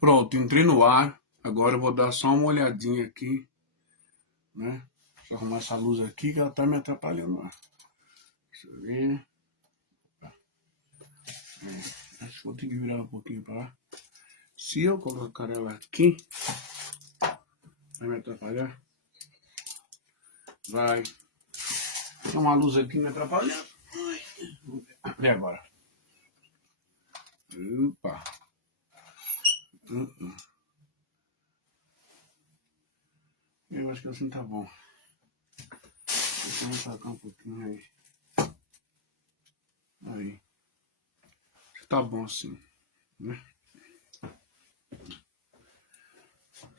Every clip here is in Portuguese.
Pronto, entrei no ar. Agora eu vou dar só uma olhadinha aqui, né? Deixa eu arrumar essa luz aqui que ela tá me atrapalhando. Deixa eu ver. Acho que vou ter que virar um pouquinho para lá. Se eu colocar ela aqui, vai me atrapalhar? Vai. Tem uma luz aqui me atrapalhando. E agora? Opa. Eu acho que assim tá bom. Deixa eu sacar um pouquinho aí. Aí. Tá bom assim, né?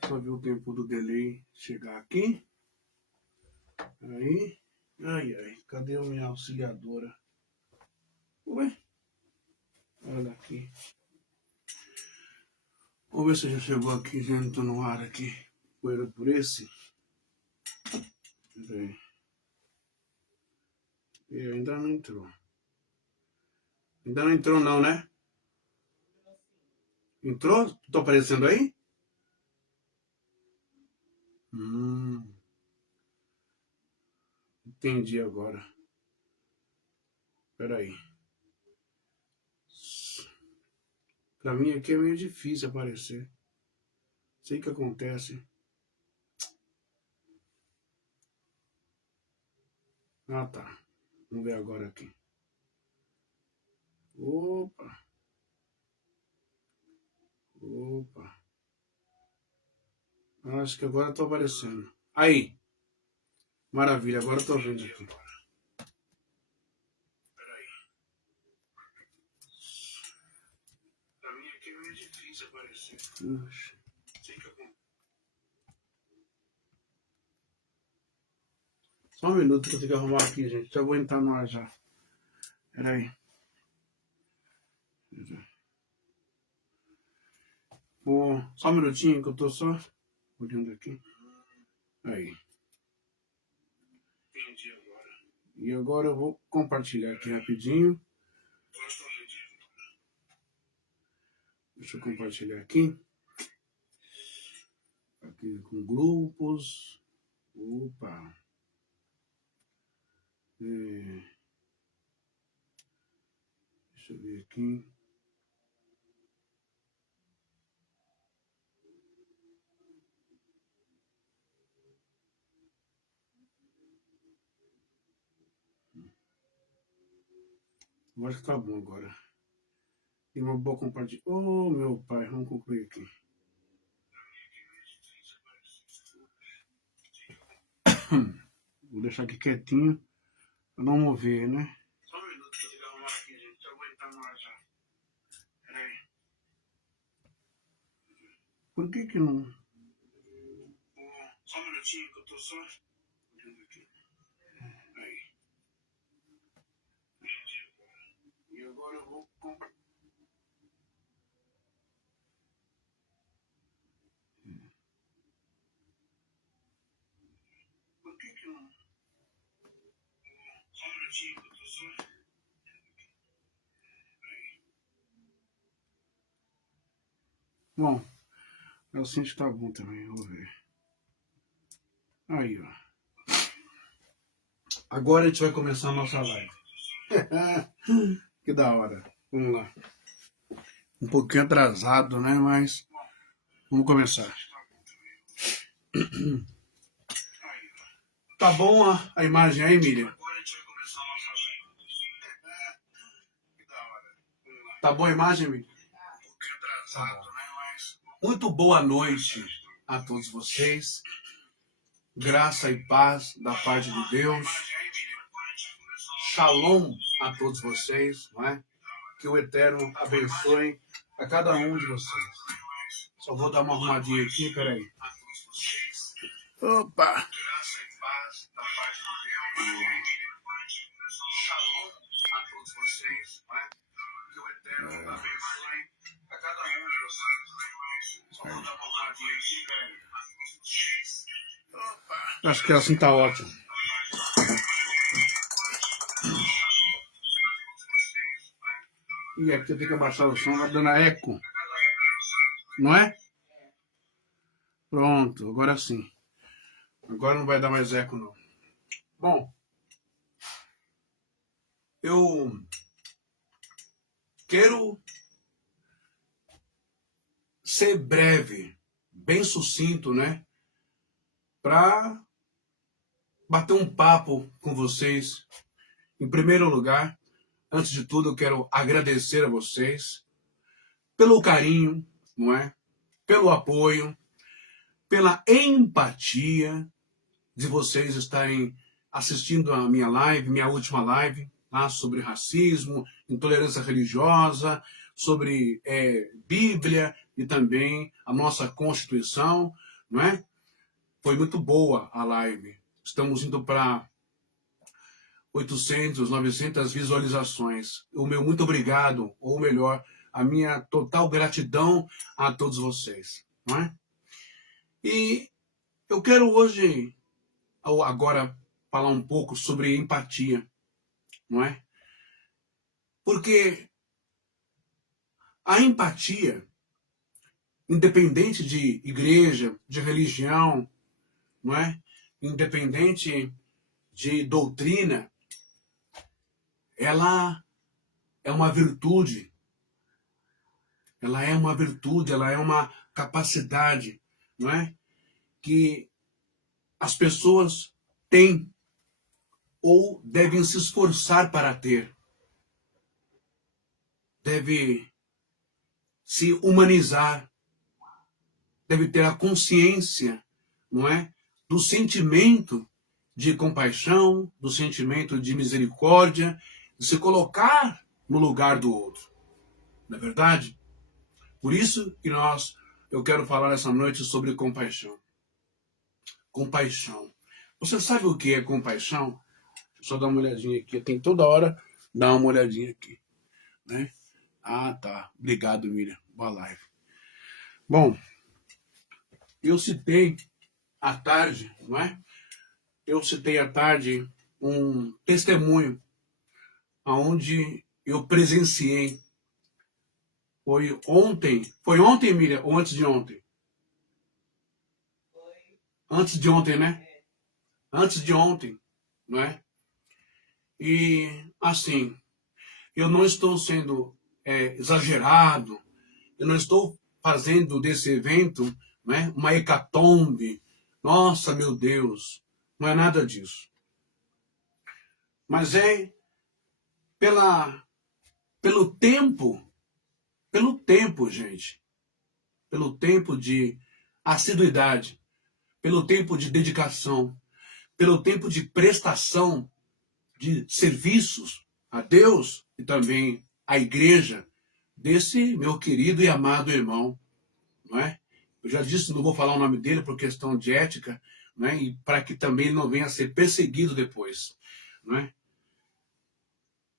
Só ver o tempo do delay chegar aqui. Aí. Ai. Cadê a minha auxiliadora? Ué? Olha aqui. Vamos ver se já chegou aqui, já entrou no ar aqui. Poeira por esse. Peraí. E ainda não entrou. Ainda não entrou não, né? Entrou? Tô aparecendo aí? Entendi agora. Peraí. Pra mim aqui é meio difícil aparecer. Sei o que acontece. Ah, tá. Vamos ver agora aqui. Opa. Acho que agora tá aparecendo. Aí. Maravilha, agora eu tô vendo aqui. Peraí. Pra mim aqui é meio difícil aparecer. Puxa. Sei que acontece. Só um minuto que eu tenho que arrumar aqui, gente. Já vou entrar no ar já. Peraí. Só um minutinho que eu tô só olhando aqui. Aí. Entendi agora. E agora eu vou compartilhar aqui rapidinho. Deixa eu compartilhar aqui. Aqui com grupos. Opa. Deixa eu ver aqui. Eu acho que tá bom agora. Tem uma boa compartilhar. Oh, meu pai, vamos concluir aqui. Vou deixar aqui quietinho pra não mover, né? Só um minuto que eu tenho que arrumar aqui, gente. Já vou entrar no ar já. Peraí. Por que não... Só um minutinho que eu tô só olhando aqui. Aí. E agora eu vou compartilhar. Por que não... Só um minutinho que eu tô só... Bom, eu sinto que tá bom também, vou ver. Aí, ó. Agora a gente vai começar a nossa live. Que da hora. Vamos lá. Um pouquinho atrasado, né? Mas vamos começar. Tá bom a imagem aí, Miriam? Tá boa a imagem, Miriam? Tá bom. Muito boa noite a todos vocês. Graça e paz da parte de Deus. Shalom a todos vocês, não é? Que o Eterno abençoe a cada um de vocês. Só vou dar uma arrumadinha aqui, peraí. Opa! Shalom a todos vocês, não é? Que o Eterno abençoe a cada um de vocês. Só vou dar uma arrumadinha aqui, peraí. Opa! Acho que assim tá ótimo. E aqui eu tenho que abaixar o som, vai dando eco. não é? Pronto, agora sim. Agora não vai dar mais eco, não. Bom, eu quero ser breve, bem sucinto, né? Para bater um papo com vocês. Em primeiro lugar, antes de tudo, eu quero agradecer a vocês pelo carinho, não é? Pelo apoio, pela empatia de vocês estarem assistindo a minha live, minha última live, tá? Sobre racismo, intolerância religiosa, sobre Bíblia e também a nossa Constituição, não é? Foi muito boa a live. Estamos indo para 800, 900 visualizações. O meu muito obrigado, ou melhor, a minha total gratidão a todos vocês, não é? E eu quero hoje, ou agora, falar um pouco sobre empatia, não é? Porque a empatia, independente de igreja, de religião, não é? Independente de doutrina, ela é uma virtude. Ela é uma virtude, ela é uma capacidade, não é? Que as pessoas têm ou devem se esforçar para ter. Deve se humanizar, deve ter a consciência, não é? Do sentimento de compaixão, do sentimento de misericórdia, de se colocar no lugar do outro. Não é verdade? Por isso que eu quero falar essa noite sobre compaixão. Compaixão. Você sabe o que é compaixão? Deixa eu só dar uma olhadinha aqui. Eu tenho toda hora dar uma olhadinha aqui, né? Ah, tá. Obrigado, Miriam. Boa live. Bom, eu citei à tarde, não é? Eu citei à tarde um testemunho onde eu presenciei. Foi ontem, Miriam, ou antes de ontem? Antes de ontem, né? Antes de ontem, não é? E, assim, eu não estou sendo exagerado, eu não estou fazendo desse evento, né, uma hecatombe. Nossa, meu Deus, não é nada disso. Mas é pelo tempo, gente, pelo tempo de assiduidade, pelo tempo de dedicação, pelo tempo de prestação de serviços a Deus e também à igreja desse meu querido e amado irmão, não é? Eu já disse, não vou falar o nome dele por questão de ética, não é? E para que também ele não venha a ser perseguido depois, não é?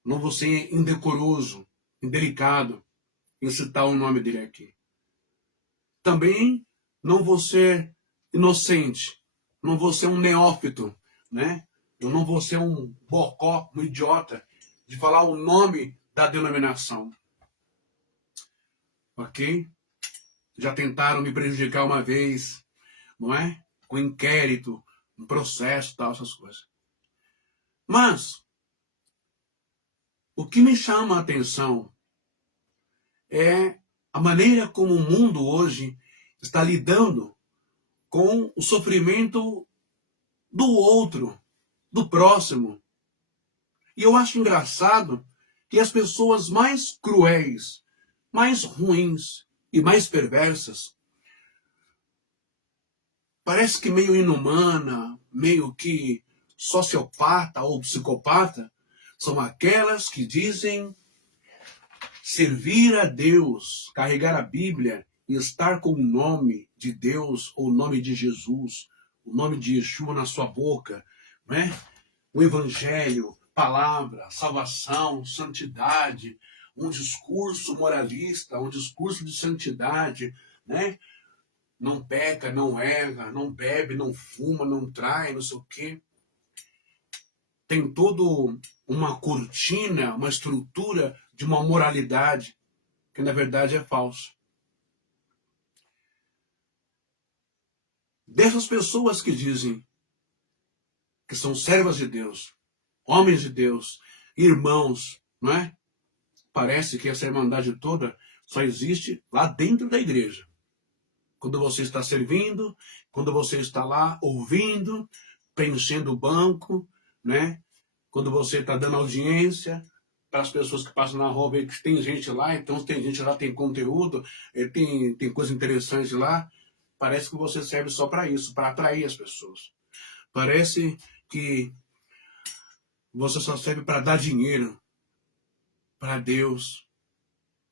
Não vou ser indecoroso, indelicado em citar o nome dele aqui. Também não vou ser inocente, não vou ser um neófito, né? Eu não vou ser um bocó, um idiota, de falar o nome da denominação. Ok? Já tentaram me prejudicar uma vez, não é? Com inquérito, um processo, tal, essas coisas. Mas, o que me chama a atenção é a maneira como o mundo hoje está lidando com o sofrimento do outro, do próximo. E eu acho engraçado que as pessoas mais cruéis, mais ruins e mais perversas, parece que meio inumana, meio que sociopata ou psicopata, são aquelas que dizem servir a Deus, carregar a Bíblia e estar com o nome de Deus ou o nome de Jesus, o nome de Yeshua na sua boca, né? O Evangelho, palavra, salvação, santidade, um discurso moralista, um discurso de santidade, né? Não peca, não erra, não bebe, não fuma, não trai, não sei o quê. Tem todo uma cortina, uma estrutura de uma moralidade que na verdade é falso. dessas pessoas que dizem que são servas de Deus, homens de Deus, irmãos, não é? Parece que essa irmandade toda só existe lá dentro da igreja. Quando você está servindo, quando você está lá ouvindo, preenchendo o banco, né? Quando você está dando audiência para as pessoas que passam na rua, ver que tem gente lá, então tem gente lá, tem conteúdo, tem coisa interessante lá. Parece que você serve só para isso, para atrair as pessoas. Parece que você só serve para dar dinheiro para Deus,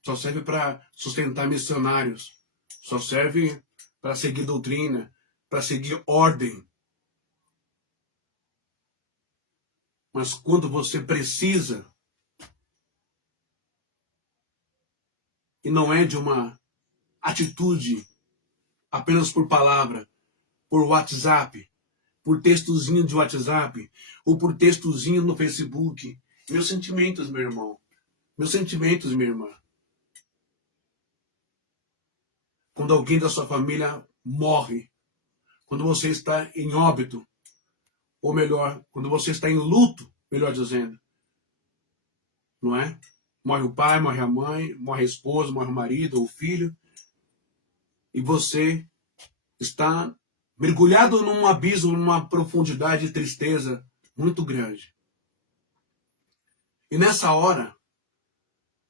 só serve para sustentar missionários, só serve para seguir doutrina, para seguir ordem. Mas quando você precisa, e não é de uma atitude apenas por palavra, por WhatsApp, por textozinho de WhatsApp, ou por textozinho no Facebook. Meus sentimentos, meu irmão. Meus sentimentos, minha irmã. Quando alguém da sua família morre, quando você está em óbito, ou melhor, quando você está em luto, melhor dizendo, não é? Morre o pai, morre a mãe, morre a esposa, morre o marido ou o filho, e você está mergulhado num abismo, numa profundidade de tristeza muito grande. E nessa hora,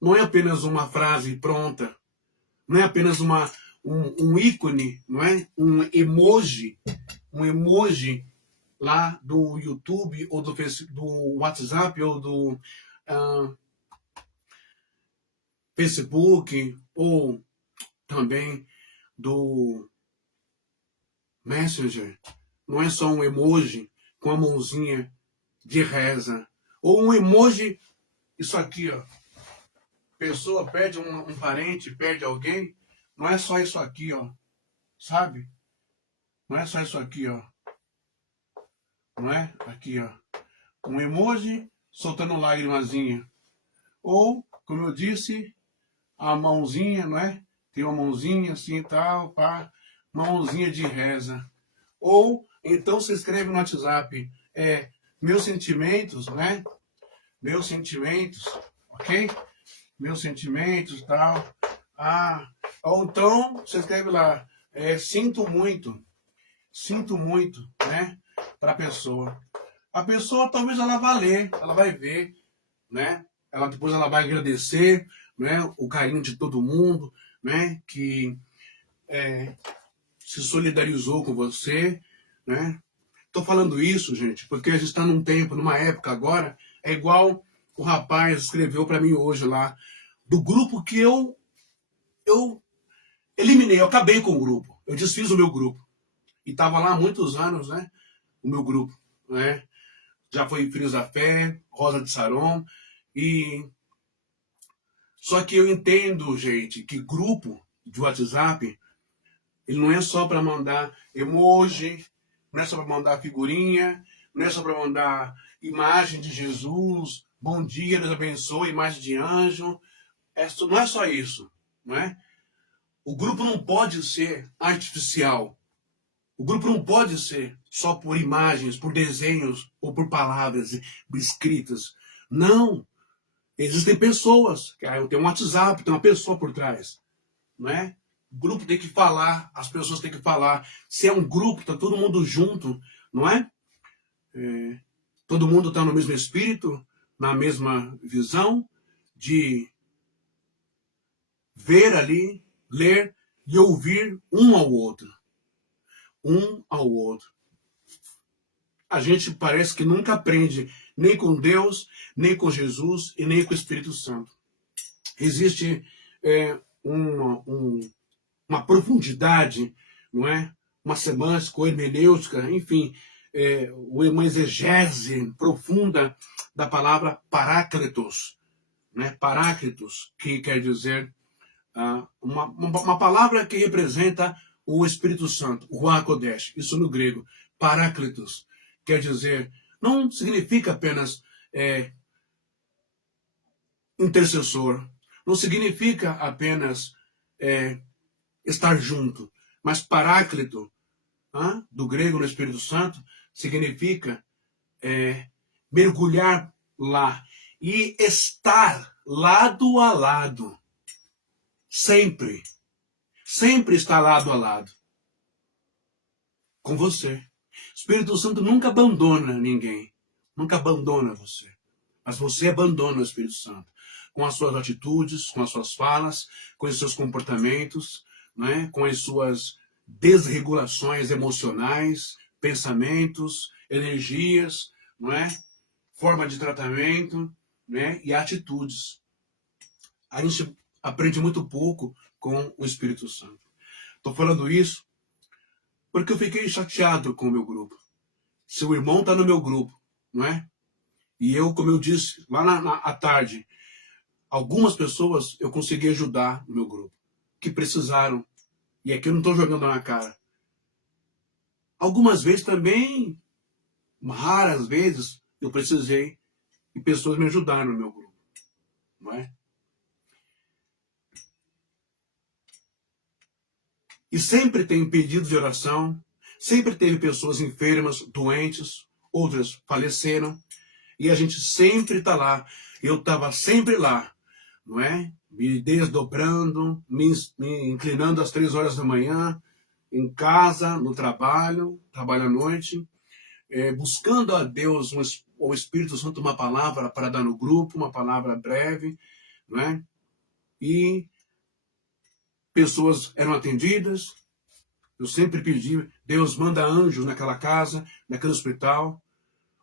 não é apenas uma frase pronta, não é apenas um ícone, não é? Um emoji lá do YouTube ou do WhatsApp ou do Facebook ou também do Messenger. Não é só um emoji com a mãozinha de reza. Ou um emoji, isso aqui, ó. Pessoa perde um parente, perde alguém. Não é só isso aqui, ó. Sabe? Não é só isso aqui, ó. Não é? Aqui, ó. Um emoji soltando lágrimazinha. Ou, como eu disse, a mãozinha, não é? Tem uma mãozinha assim e tal, pá. Mãozinha de reza. Ou, então se escreve no WhatsApp, meus sentimentos, né? Meus sentimentos, ok? Meus sentimentos, tal. Ou então, você escreve lá, sinto muito, né? Para a pessoa. A pessoa talvez ela vá ler, ela vai ver, né? Depois ela vai agradecer, né? O carinho de todo mundo, né? Que se solidarizou com você, né? Tô falando isso, gente, porque a gente está num tempo, numa época agora, é igual o rapaz escreveu para mim hoje lá, do grupo que eu eliminei, eu acabei com o grupo, eu desfiz o meu grupo. E tava lá há muitos anos, né? O meu grupo, né? Já foi Filhos da Fé, Rosa de Saron, e só que eu entendo, gente, que grupo de WhatsApp, ele não é só para mandar emoji, não é só para mandar figurinha, não é só para mandar imagem de Jesus, bom dia, Deus abençoe, imagem de anjo. Não é só isso, não é? O grupo não pode ser artificial. O grupo não pode ser só por imagens, por desenhos ou por palavras escritas. Não. Existem pessoas. Eu tenho um WhatsApp, tem uma pessoa por trás, não é? O grupo tem que falar, as pessoas têm que falar. Se é um grupo, está todo mundo junto, não é? Todo mundo está no mesmo espírito, na mesma visão de ver ali, ler e ouvir um ao outro. Um ao outro. A gente parece que nunca aprende nem com Deus, nem com Jesus e nem com o Espírito Santo. Existe uma profundidade, não é? Uma semântica, hermenêutica, enfim, uma exegese profunda da palavra paráclitos, né? Paráclitos, que quer dizer uma palavra que representa o Espírito Santo, o Ruach Kodesh, isso no grego, paráclitos, quer dizer, não significa apenas intercessor, não significa apenas estar junto, mas paráclito do grego no Espírito Santo, significa mergulhar lá e estar lado a lado. Sempre. Sempre está lado a lado com você. O Espírito Santo nunca abandona ninguém. Nunca abandona você. Mas você abandona o Espírito Santo. Com as suas atitudes, com as suas falas, com os seus comportamentos, né? Com as suas desregulações emocionais, pensamentos, energias, não é? Forma de tratamento, né? E atitudes. A gente aprende muito pouco com o Espírito Santo. Estou falando isso porque eu fiquei chateado com o meu grupo. Seu irmão está no meu grupo, não é? E eu, como eu disse lá à tarde, algumas pessoas eu consegui ajudar no meu grupo, que precisaram. E aqui eu não estou jogando na cara. Algumas vezes também, raras vezes, eu precisei e pessoas me ajudaram no meu grupo, não é? E sempre tem pedido de oração, sempre teve pessoas enfermas, doentes, outras faleceram, e a gente sempre está lá. Eu estava sempre lá, não é? Me desdobrando, me inclinando às 3 horas da manhã, em casa, no trabalho à noite, buscando a Deus, o Espírito Santo, uma palavra para dar no grupo, uma palavra breve, não é? E pessoas eram atendidas. Eu sempre pedi, Deus manda anjo naquela casa, naquele hospital.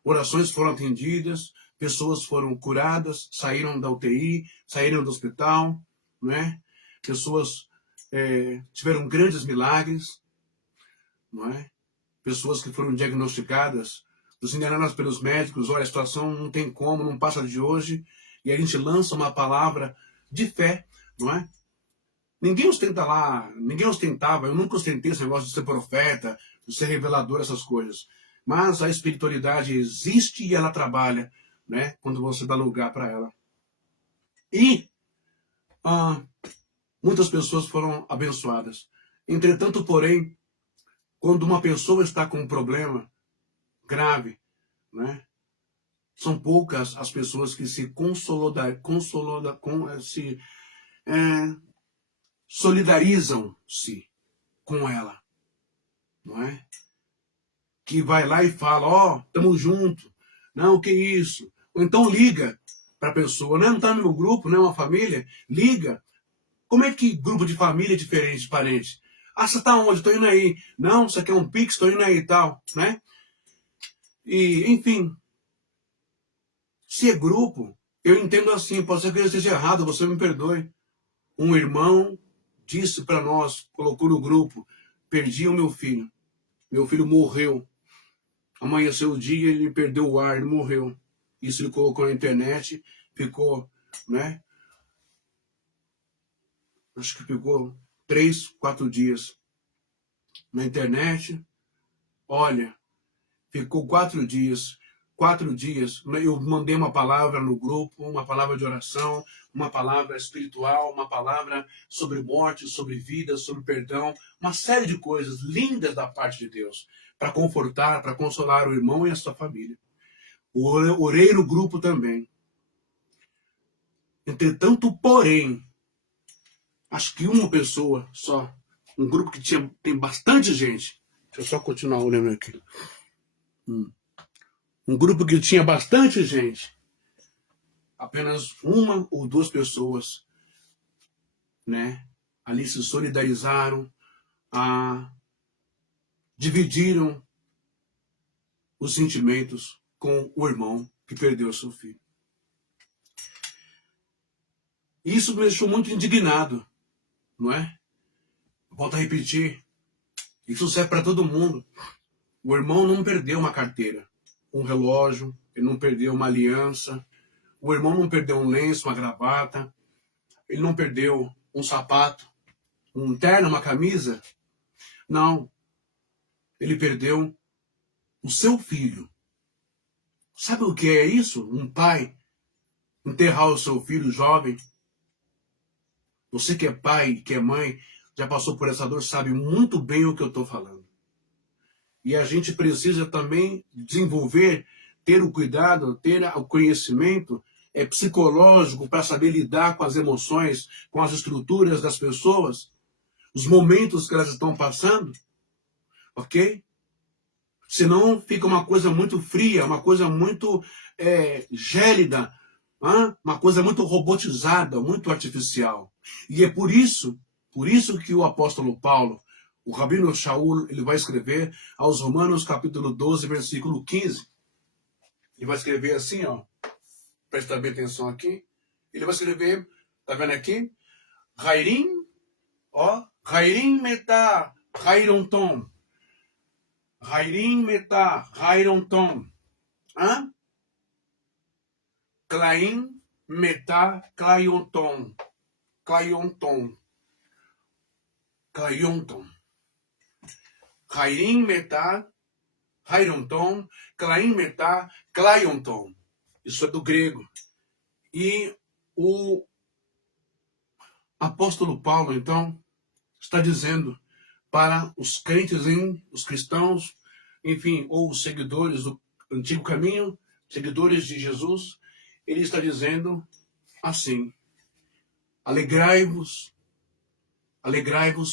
Orações foram atendidas, pessoas foram curadas, saíram da UTI, saíram do hospital, não é? Pessoas tiveram grandes milagres, não é? Pessoas que foram diagnosticadas, nos enganadas pelos médicos, olha, a situação não tem como, não passa de hoje, e a gente lança uma palavra de fé, não é? Ninguém ostentava, eu nunca ostentei esse negócio de ser profeta, de ser revelador, essas coisas. Mas a espiritualidade existe e ela trabalha, né? Quando você dá lugar para ela. E muitas pessoas foram abençoadas. Entretanto, porém, quando uma pessoa está com um problema grave, né? São poucas as pessoas que se solidarizam-se com ela, não é? Que vai lá e fala, ó, tamo junto, não, que isso? Ou então liga para a pessoa, não tá no meu grupo, não é uma família, liga. Como é que grupo de família é diferente de parente? Ah, você tá onde? Tô indo aí. Não, você quer um pix? Tô indo aí e tal, né? E, enfim, se é grupo, eu entendo assim, pode ser que eu esteja errado, você me perdoe. Um irmão disse para nós, colocou no grupo, perdi o meu filho morreu. Amanheceu o dia, ele perdeu o ar, ele morreu. Isso ele colocou na internet, ficou, né? Acho que ficou 3, 4 dias na internet. Olha, ficou 4 dias. 4 dias, eu mandei uma palavra no grupo, uma palavra de oração, uma palavra espiritual, uma palavra sobre morte, sobre vida, sobre perdão, uma série de coisas lindas da parte de Deus, para confortar, para consolar o irmão e a sua família. Orei no grupo também. Entretanto, porém, acho que uma pessoa só, um grupo que tem bastante gente. Deixa eu só continuar olhando aqui. Um grupo que tinha bastante gente. Apenas uma ou duas pessoas, né, ali se solidarizaram, dividiram os sentimentos com o irmão que perdeu seu filho. Isso me deixou muito indignado, não é? Volto a repetir, isso serve para todo mundo. O irmão não perdeu uma carteira, um relógio, ele não perdeu uma aliança, o irmão não perdeu um lenço, uma gravata, ele não perdeu um sapato, um terno, uma camisa. Não. Ele perdeu o seu filho. Sabe o que é isso? Um pai enterrar o seu filho jovem? Você que é pai, que é mãe, já passou por essa dor, sabe muito bem o que eu estou falando. E a gente precisa também desenvolver, ter o cuidado, ter o conhecimento psicológico para saber lidar com as emoções, com as estruturas das pessoas, os momentos que elas estão passando, ok? Senão fica uma coisa muito fria, uma coisa muito gélida, uma coisa muito robotizada, muito artificial. E é por isso que o apóstolo Paulo, o Rabino Shaul, ele vai escrever aos Romanos capítulo 12, versículo 15. Ele vai escrever assim, ó. Presta bem atenção aqui. Ele vai escrever, tá vendo aqui? Rairim, ó. Rairim metá, rairontom. Rairim metá, rairontom. Claim metá, claiontom. Claiontom. Claiontom. Rairim metá, rairontom. Claim metá, claiontom. Isso é do grego. E o apóstolo Paulo, então, está dizendo para os crentes, os cristãos, enfim, ou os seguidores do antigo caminho, seguidores de Jesus, ele está dizendo assim: alegrai-vos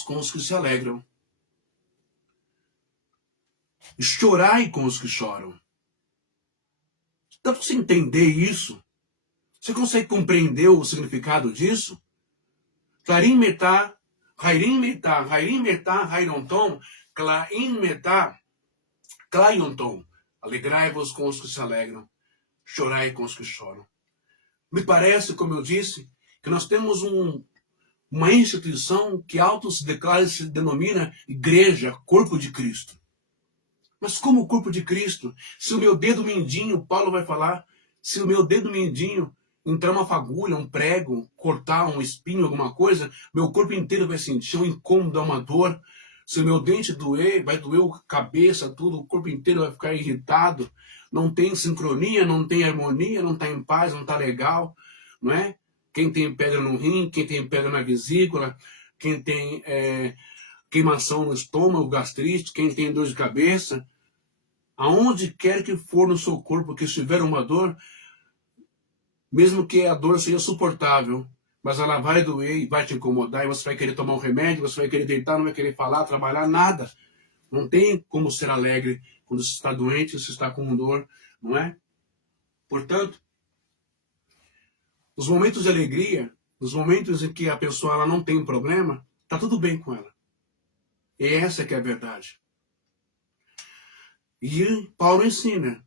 com os que se alegram, e chorai com os que choram. Dá para você entender isso? Você consegue compreender o significado disso? Clarim metá, rairim metá, rairontom, claim metá, claiontom. Alegrai-vos com os que se alegram, chorai com os que choram. Me parece, como eu disse, que nós temos uma instituição que auto se declara e se denomina Igreja, Corpo de Cristo. Mas como corpo de Cristo? Se o meu dedo mindinho, Paulo vai falar, se o meu dedo mindinho entrar uma fagulha, um prego, cortar um espinho, alguma coisa, meu corpo inteiro vai sentir um incômodo, uma dor. Se o meu dente doer, vai doer a cabeça, tudo, o corpo inteiro vai ficar irritado. Não tem sincronia, não tem harmonia, não está em paz, não está legal, não é? Quem tem pedra no rim, quem tem pedra na vesícula, quem tem queimação no estômago, gastrite, quem tem dor de cabeça, aonde quer que for no seu corpo que estiver uma dor, mesmo que a dor seja suportável, mas ela vai doer e vai te incomodar, e você vai querer tomar um remédio, você vai querer deitar, não vai querer falar, trabalhar, nada. Não tem como ser alegre quando você está doente, você está com dor, não é? Portanto, nos momentos de alegria, nos momentos em que a pessoa ela não tem problema, está tudo bem com ela. E essa que é a verdade. E Paulo ensina,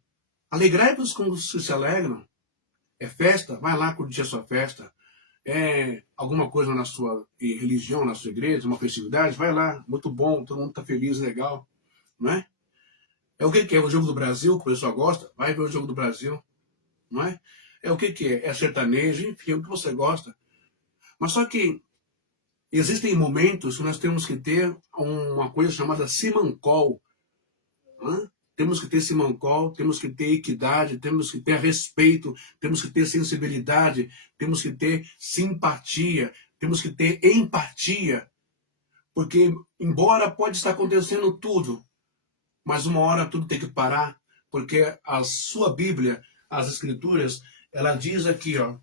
alegrai-vos com os que se alegram. É festa? Vai lá curtir a sua festa. É alguma coisa na sua religião, na sua igreja, uma festividade? Vai lá, muito bom, todo mundo está feliz, legal. Não é? É o que é? O jogo do Brasil, que o pessoal gosta? Vai ver o jogo do Brasil. Não é? É o que é? É sertanejo, enfim, o que você gosta. Mas só que existem momentos que nós temos que ter uma coisa chamada simancol. Temos que ter simancol, temos que ter equidade, temos que ter respeito, temos que ter sensibilidade, temos que ter simpatia, temos que ter empatia. Porque, embora pode estar acontecendo tudo, mas uma hora tudo tem que parar, porque a sua Bíblia, as Escrituras, ela diz aqui, ó,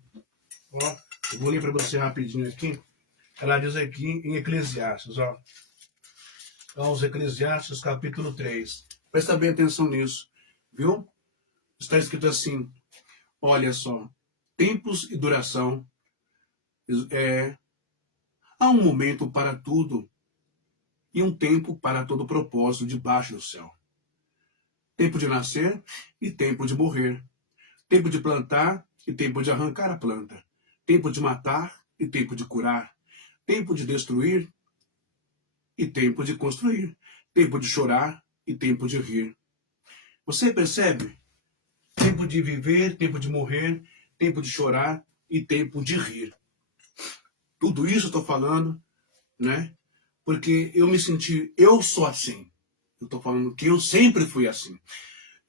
eu vou ler para você rapidinho aqui, ela diz aqui em Eclesiastes, ó, aos Eclesiastes capítulo 3, presta bem atenção nisso, viu? Está escrito assim, olha só, tempos e duração, há um momento para tudo e um tempo para todo propósito debaixo do céu. Tempo de nascer e tempo de morrer. Tempo de plantar e tempo de arrancar a planta. Tempo de matar e tempo de curar. Tempo de destruir e tempo de construir. Tempo de chorar e tempo de rir. Você percebe? Tempo de viver, tempo de morrer, tempo de chorar e tempo de rir. Tudo isso eu estou falando, né? Porque eu sou assim. Eu estou falando que eu sempre fui assim.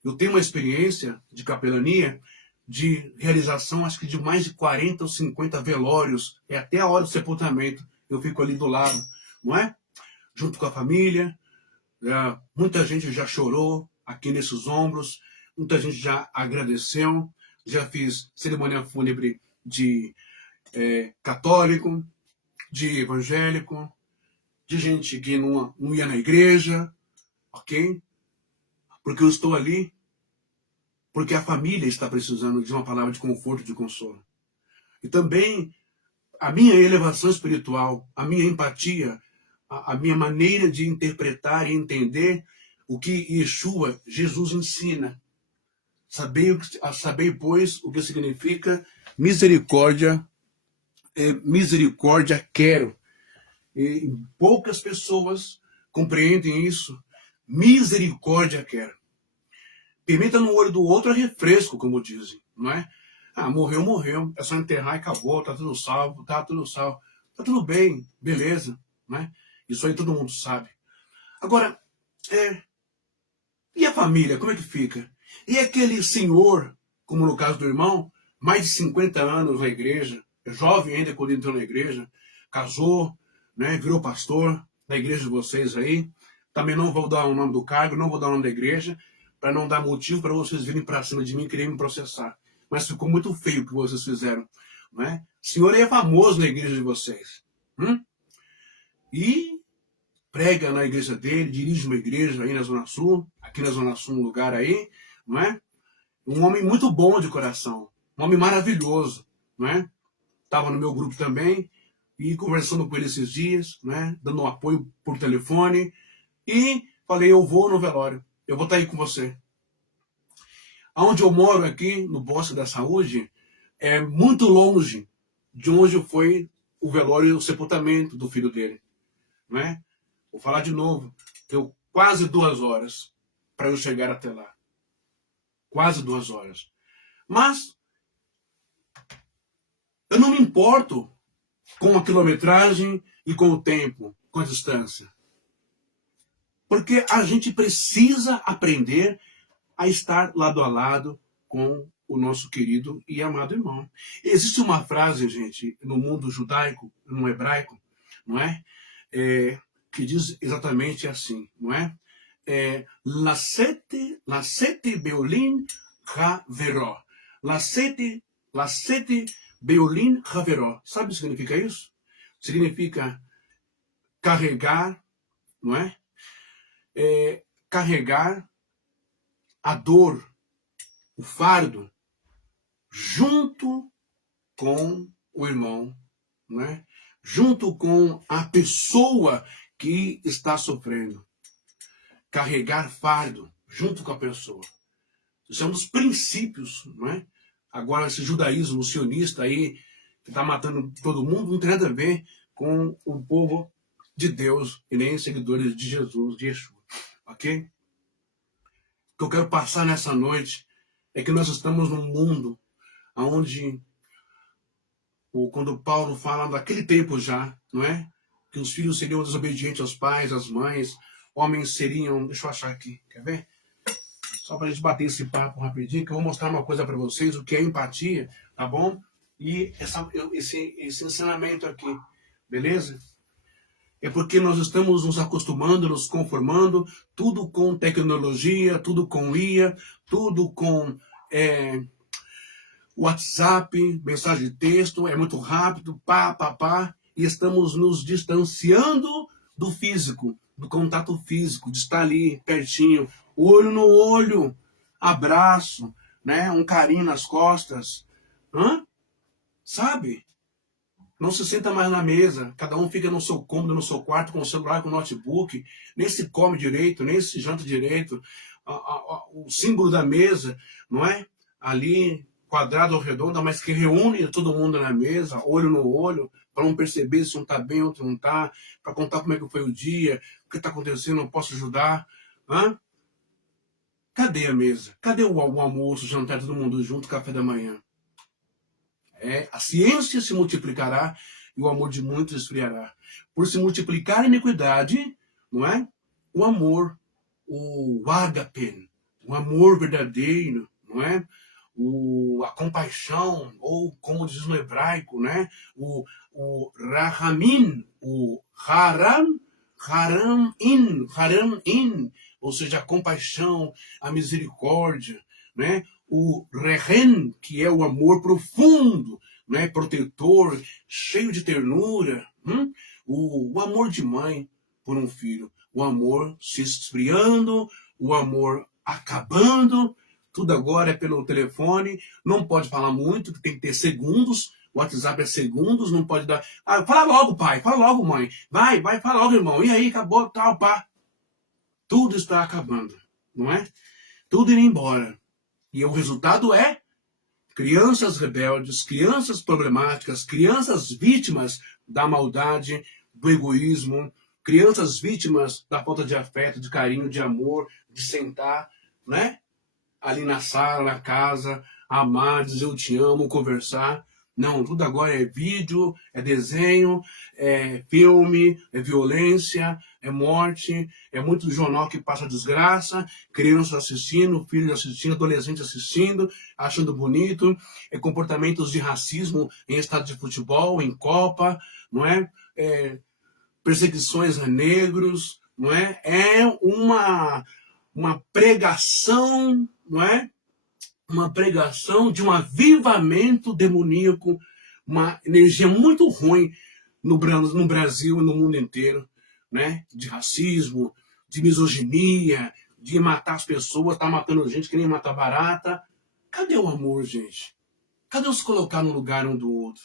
Eu tenho uma experiência de capelania, de realização, acho que de mais de 40 ou 50 velórios, até a hora do sepultamento, eu fico ali do lado, não é? Junto com a família, Muita gente já chorou aqui nesses ombros, muita gente já agradeceu, já fiz cerimônia fúnebre de católico, de evangélico, de gente que não ia na igreja, ok? Porque eu estou ali, porque a família está precisando de uma palavra de conforto, de consolo. E também a minha elevação espiritual, a minha empatia, a minha maneira de interpretar e entender o que Yeshua, Jesus, ensina. Sabei, pois, o que significa misericórdia, misericórdia quero. E poucas pessoas compreendem isso. Misericórdia quero. Pimenta no olho do outro é refresco, como dizem, não é? Morreu, morreu. É só enterrar e acabou, tá tudo salvo, tá tudo salvo. Tá tudo bem, beleza, né? Isso aí todo mundo sabe. Agora, e a família, como é que fica? E aquele senhor, como no caso do irmão, mais de 50 anos na igreja, jovem ainda quando entrou na igreja, casou, né, virou pastor na igreja de vocês aí. Também não vou dar o nome do cargo, não vou dar o nome da igreja, para não dar motivo para vocês virem para cima de mim e quererem me processar. Mas ficou muito feio o que vocês fizeram. Né? O senhor é famoso na igreja de vocês. E prega na igreja dele, dirige uma igreja aí na Zona Sul, aqui na Zona Sul, um lugar aí, não é? Um homem muito bom de coração, um homem maravilhoso, não é? Estava no meu grupo também, e conversando com ele esses dias, né? Dando um apoio por telefone, e falei, eu vou no velório, eu vou estar aí com você. Onde eu moro aqui, no Bosque da Saúde, é muito longe de onde foi o velório e o sepultamento do filho dele, né? Vou falar de novo. Deu quase 2 horas para eu chegar até lá. Quase 2 horas. Mas eu não me importo com a quilometragem e com o tempo, com a distância. Porque a gente precisa aprender a estar lado a lado com o nosso querido e amado irmão. Existe uma frase, gente, no mundo judaico, no hebraico, não é? Que diz exatamente assim, não é? Lasete beolin haveró. Lasete beolin haveró. Sabe o que significa isso? Significa carregar, não é? Carregar a dor, o fardo, junto com o irmão, não é? Junto com a pessoa que está sofrendo. Carregar fardo junto com a pessoa. Isso é um dos princípios, não é? Agora, esse judaísmo sionista aí, que está matando todo mundo, não tem nada a ver com o povo de Deus e nem seguidores de Jesus, de Yeshua. Ok? O que eu quero passar nessa noite é que nós estamos num mundo onde, quando Paulo fala daquele tempo já, não é? Que os filhos seriam desobedientes aos pais, às mães, homens seriam... Deixa eu achar aqui, quer ver? Só para a gente bater esse papo rapidinho, que eu vou mostrar uma coisa para vocês, o que é empatia, tá bom? E esse ensinamento aqui, beleza? É porque nós estamos nos acostumando, nos conformando, tudo com tecnologia, tudo com IA, tudo com WhatsApp, mensagem de texto, é muito rápido, e estamos nos distanciando do físico, do contato físico, de estar ali pertinho, olho no olho, abraço, né? Um carinho nas costas. Sabe? Não se senta mais na mesa, cada um fica no seu cômodo, no seu quarto, com o celular, com o notebook, nem se come direito, nem se janta direito. O símbolo da mesa, não é? Ali, quadrado ou redondo, mas que reúne todo mundo na mesa, olho no olho, para um perceber se um está bem, outro não está, para contar como é que foi o dia, o que está acontecendo, não posso ajudar. Cadê a mesa? Cadê o almoço, o jantar, todo mundo junto, café da manhã? A ciência se multiplicará e o amor de muitos esfriará. Por se multiplicar a iniquidade, não é? O amor, o ágape, o amor verdadeiro, não é? A compaixão, ou como diz no hebraico, né? O rahamim, o haram, haram in, ou seja, a compaixão, a misericórdia, né? O rehen, que é o amor profundo, né? Protetor, cheio de ternura, o amor de mãe por um filho, o amor se esfriando, o amor acabando, tudo agora é pelo telefone, não pode falar muito, tem que ter segundos, o WhatsApp é segundos, não pode dar. Ah, fala logo, pai, fala logo, mãe. Vai, fala logo, irmão. E aí, acabou, tal, pá. Tudo está acabando, não é? Tudo indo embora. E o resultado é crianças rebeldes, crianças problemáticas, crianças vítimas da maldade, do egoísmo, crianças vítimas da falta de afeto, de carinho, de amor, de sentar, né? Ali na sala, na casa, amar, dizer eu te amo, conversar. Não, tudo agora é vídeo, é desenho, é filme, é violência, é morte, é muito jornal que passa desgraça, crianças assistindo, filhos assistindo, adolescentes assistindo, achando bonito, é comportamentos de racismo em estádio de futebol, em Copa, não é? Perseguições a negros, não é? É uma pregação, não é? Uma pregação de um avivamento demoníaco, uma energia muito ruim no Brasil e no mundo inteiro, né? De racismo, de misoginia, de matar as pessoas, tá matando gente que nem mata barata. Cadê o amor, gente? Cadê os colocar no lugar um do outro?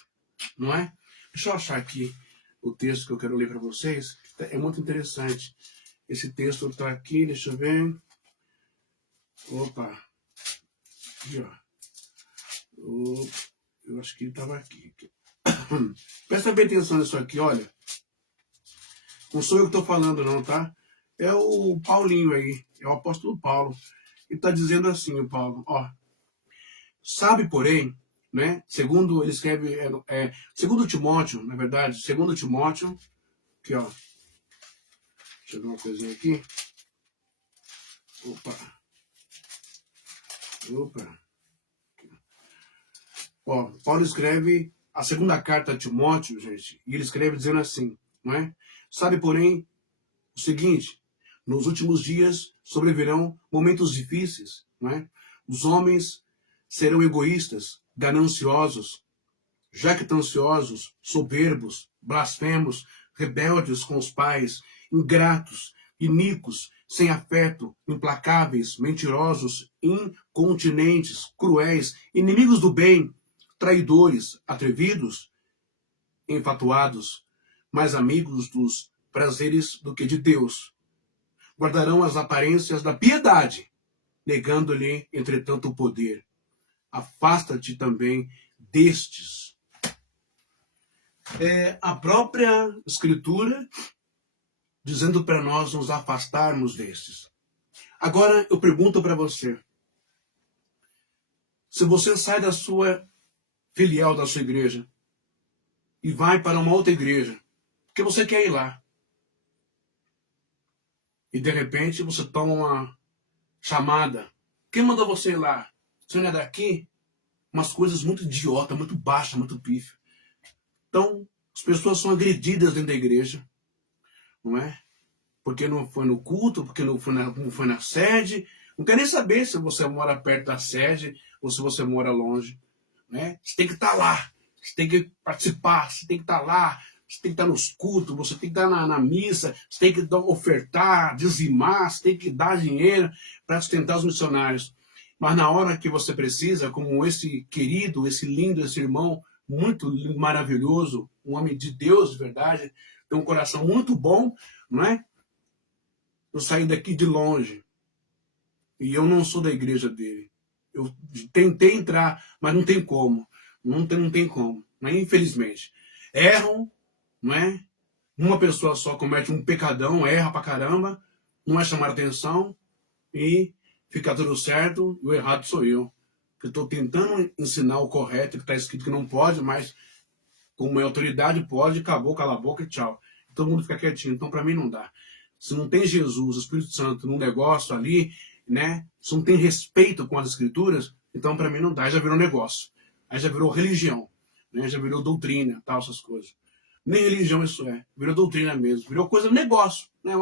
Não é? Deixa eu achar aqui o texto que eu quero ler para vocês. É muito interessante. Esse texto está aqui, deixa eu ver. Opa. Aqui, ó. Eu acho que ele estava aqui. Presta bem atenção nisso aqui, olha. Não sou eu que estou falando não, tá? É o Paulinho aí, é o apóstolo Paulo. Ele está dizendo assim, o Paulo, ó. Sabe, porém, né? Segundo ele escreve, segundo Timóteo, na verdade, segundo Timóteo, aqui, ó. Deixa eu ver uma coisinha aqui. Opa. Ó, Paulo escreve a segunda carta a Timóteo, gente, e ele escreve dizendo assim, não é? Sabe, porém, o seguinte, nos últimos dias sobrevirão momentos difíceis, não é? Os homens serão egoístas, gananciosos, jactanciosos, soberbos, blasfemos, rebeldes com os pais, ingratos, iníquos, sem afeto, implacáveis, mentirosos, incontinentes, cruéis, inimigos do bem, traidores, atrevidos, enfatuados, mais amigos dos prazeres do que de Deus. Guardarão as aparências da piedade, negando-lhe, entretanto, o poder. Afasta-te também destes. A própria Escritura dizendo para nós nos afastarmos destes. Agora eu pergunto para você, se você sai da sua filial, da sua igreja, e vai para uma outra igreja, porque você quer ir lá, e de repente você toma uma chamada, quem mandou você ir lá? Você não é daqui? Umas coisas muito idiota, muito baixa, muito pífia. Então, as pessoas são agredidas dentro da igreja, não é? Porque não foi no culto, porque não foi na sede. Não quer nem saber se você mora perto da sede ou se você mora longe, né? Você tem que estar lá, você tem que participar, você tem que estar lá, você tem que estar nos cultos, você tem que estar na missa, você tem que ofertar, dizimar, você tem que dar dinheiro para sustentar os missionários. Mas na hora que você precisa, como esse querido, esse lindo, esse irmão muito maravilhoso, um homem de Deus de verdade, tem um coração muito bom, não é? Eu saí daqui de longe e eu não sou da igreja dele. Eu tentei entrar, mas não tem como. Não tem como. Mas, infelizmente. Erram, não é? Uma pessoa só comete um pecadão, erra pra caramba, não é chamar atenção e fica tudo certo e o errado sou eu. Eu estou tentando ensinar o correto, que está escrito que não pode, mas como é autoridade, pode, acabou, cala a boca e tchau. Todo mundo fica quietinho. Então, para mim, não dá. Se não tem Jesus, o Espírito Santo num negócio ali, né? Se não tem respeito com as Escrituras, então para mim não dá. Aí já virou negócio. Aí já virou religião, né? Já virou doutrina, tal, essas coisas. Nem religião isso é. Virou doutrina mesmo. Virou coisa, negócio. Né?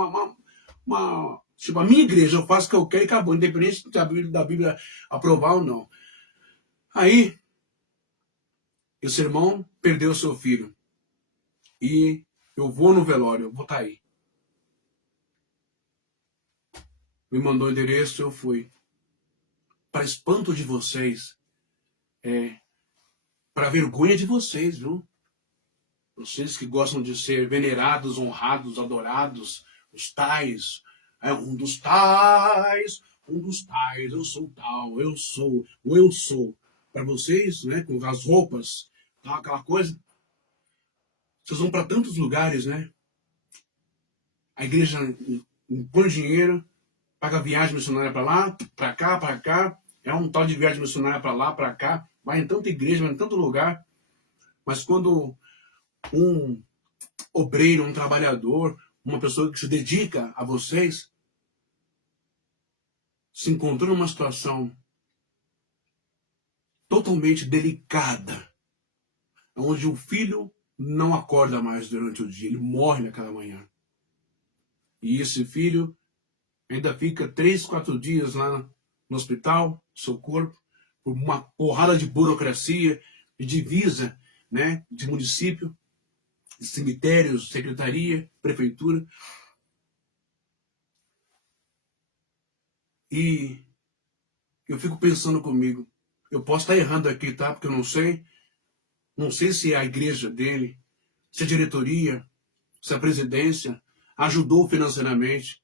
Tipo, a minha igreja, eu faço o que eu quero e acabou. Independente da Bíblia aprovar ou não. Aí, esse irmão perdeu seu filho. E eu vou no velório, eu vou estar aí. Me mandou o endereço, eu fui. Para espanto de vocês, para vergonha de vocês, viu? Vocês que gostam de ser venerados, honrados, adorados, os tais, um dos tais, eu sou tal, eu sou, ou eu sou. Para vocês, né, com as roupas, tá, aquela coisa, vocês vão para tantos lugares, né? A igreja põe dinheiro, paga viagem missionária para lá, para cá, é um tal de viagem missionária para lá, para cá, vai em tanta igreja, vai em tanto lugar, mas quando um obreiro, um trabalhador, uma pessoa que se dedica a vocês, se encontrou numa situação totalmente delicada, onde o filho não acorda mais durante o dia, ele morre naquela manhã. E esse filho ainda fica 3, 4 dias lá no hospital, seu corpo, por uma porrada de burocracia, de divisa, né, de município, de cemitérios, secretaria, prefeitura. E eu fico pensando comigo, eu posso estar errando aqui, tá? Porque eu não sei. Não sei se a igreja dele, se a diretoria, se a presidência ajudou financeiramente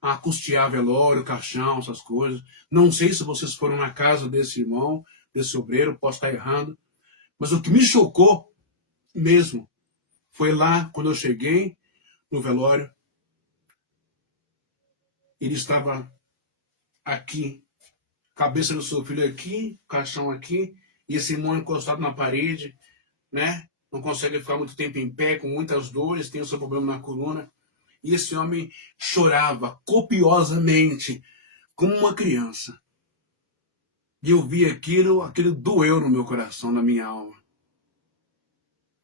a custear velório, caixão, essas coisas. Não sei se vocês foram na casa desse irmão, desse obreiro, posso estar errando. Mas o que me chocou mesmo foi lá, quando eu cheguei no velório, ele estava aqui, cabeça do seu filho aqui, caixão aqui, e esse irmão encostado na parede, né? Não consegue ficar muito tempo em pé, com muitas dores, tem o seu problema na coluna. E esse homem chorava copiosamente, como uma criança. E eu vi aquilo doeu no meu coração, na minha alma.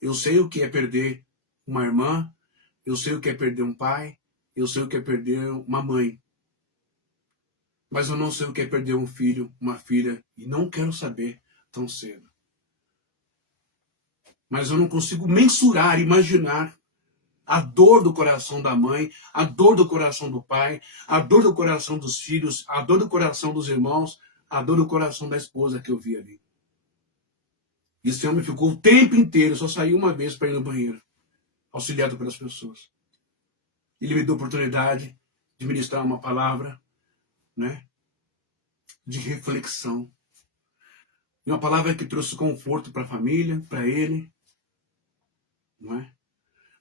Eu sei o que é perder uma irmã, eu sei o que é perder um pai, eu sei o que é perder uma mãe. Mas eu não sei o que é perder um filho, uma filha, e não quero saber tão cedo. Mas eu não consigo mensurar, imaginar a dor do coração da mãe, a dor do coração do pai, a dor do coração dos filhos, a dor do coração dos irmãos, a dor do coração da esposa que eu vi ali. Esse homem ficou o tempo inteiro, só saiu uma vez para ir no banheiro, auxiliado pelas pessoas. Ele me deu a oportunidade de ministrar uma palavra, né, de reflexão. E uma palavra que trouxe conforto para a família, para ele. Não é?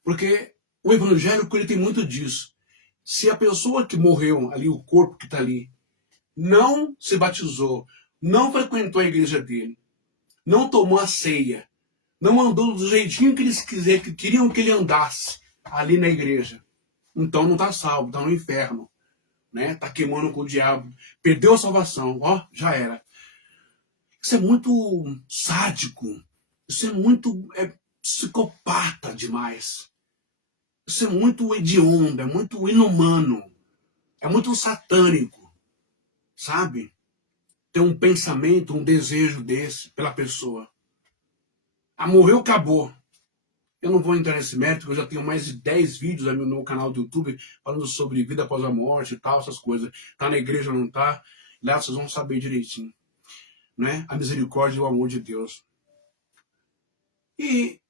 Porque o evangélico ele tem muito disso. Se a pessoa que morreu ali, o corpo que está ali, não se batizou, não frequentou a igreja dele, não tomou a ceia, não andou do jeitinho que eles queriam que ele andasse ali na igreja, então não está salvo, está no inferno, né? Está queimando com o diabo, perdeu a salvação, ó, já era. Isso é muito sádico, isso é muito psicopata demais. Isso é muito hediondo, é muito inumano, é muito satânico, sabe? Ter um pensamento, um desejo desse pela pessoa. Ah, morreu, acabou. Eu não vou entrar nesse mérito, eu já tenho mais de 10 vídeos no meu canal do YouTube falando sobre vida após a morte e tal, essas coisas. Tá na igreja ou não tá? Lá vocês vão saber direitinho. Né? A misericórdia e o amor de Deus. E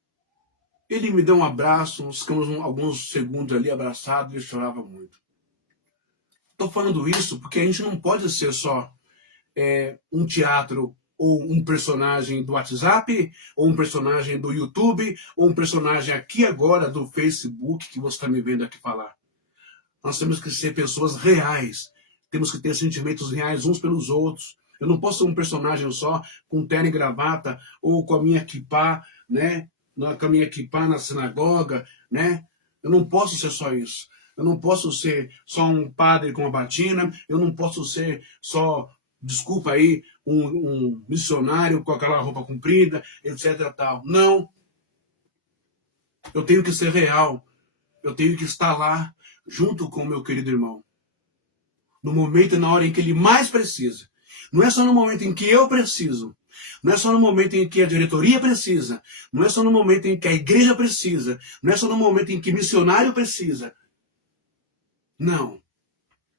ele me deu um abraço, ficamos alguns segundos ali abraçados e eu chorava muito. Estou falando isso porque a gente não pode ser só um teatro ou um personagem do WhatsApp, ou um personagem do YouTube, ou um personagem aqui agora do Facebook que você está me vendo aqui falar. Nós temos que ser pessoas reais, temos que ter sentimentos reais uns pelos outros. Eu não posso ser um personagem só, com terno e gravata, ou com a minha kippá, né? Com a minha kippá na sinagoga, né? Eu não posso ser só isso. Eu não posso ser só um padre com a batina, eu não posso ser só, desculpa aí, um missionário com aquela roupa comprida, etc. Tal. Não. Eu tenho que ser real. Eu tenho que estar lá, junto com o meu querido irmão. No momento e na hora em que ele mais precisa. Não é só no momento em que eu preciso. Não é só no momento em que a diretoria precisa. Não é só no momento em que a igreja precisa. Não é só no momento em que missionário precisa. Não.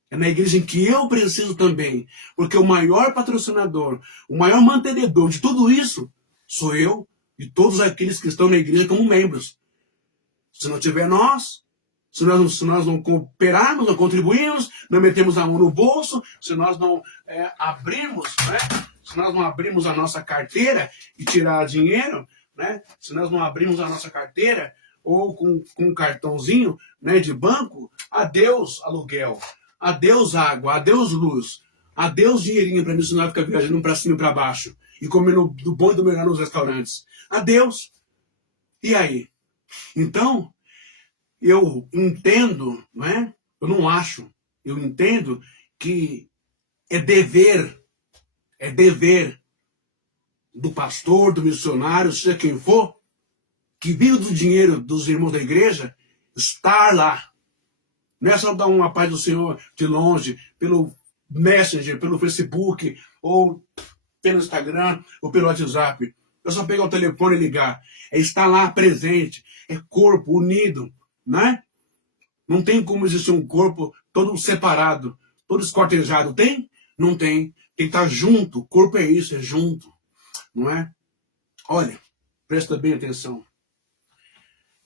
É na igreja em que eu preciso também. Porque o maior patrocinador, o maior mantenedor de tudo isso sou eu e todos aqueles que estão na igreja como membros. Se não tiver nós, se nós não cooperarmos, não contribuirmos, não metemos a mão no bolso, se nós não abrirmos, né? Se nós não abrirmos a nossa carteira e tirar dinheiro, né? Se nós não abrirmos a nossa carteira ou com um cartãozinho, né, de banco, adeus aluguel, adeus água, adeus luz, adeus dinheirinho para missionário ficar viajando para cima e para baixo e comendo do bom e do melhor nos restaurantes. Adeus. E aí? Então, eu entendo, não é? Eu não acho, eu entendo que é dever do pastor, do missionário, seja quem for, que vive do dinheiro dos irmãos da igreja, estar lá. Não é só dar uma paz do Senhor de longe, pelo Messenger, pelo Facebook, ou pelo Instagram, ou pelo WhatsApp. É só pegar o telefone e ligar. É estar lá presente, é corpo unido, né? Não tem como existir um corpo todo separado, todo esquartejado. Tem? Não tem. Tem que estar junto. O corpo é isso, é junto. Não é? Olha, presta bem atenção.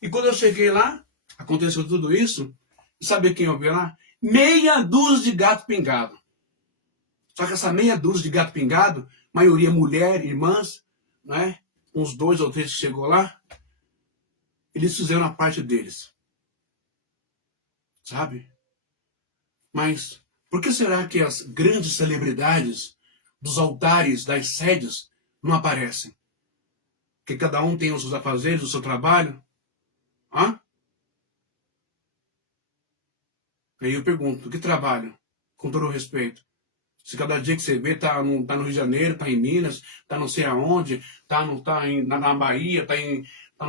E quando eu cheguei lá, aconteceu tudo isso, e sabe quem eu vi lá? Meia dúzia de gato pingado. Só que essa meia dúzia de gato pingado, maioria mulher, irmãs, não é? Uns 2 ou 3 que chegou lá, eles fizeram a parte deles. Sabe? Mas por que será que as grandes celebridades dos altares, das sedes, não aparecem? Porque cada um tem os seus afazeres, o seu trabalho? Hã? Aí eu pergunto, que trabalho? Com todo o respeito. Se cada dia que você vê tá no Rio de Janeiro, tá em Minas, tá não sei aonde, na Bahia, tá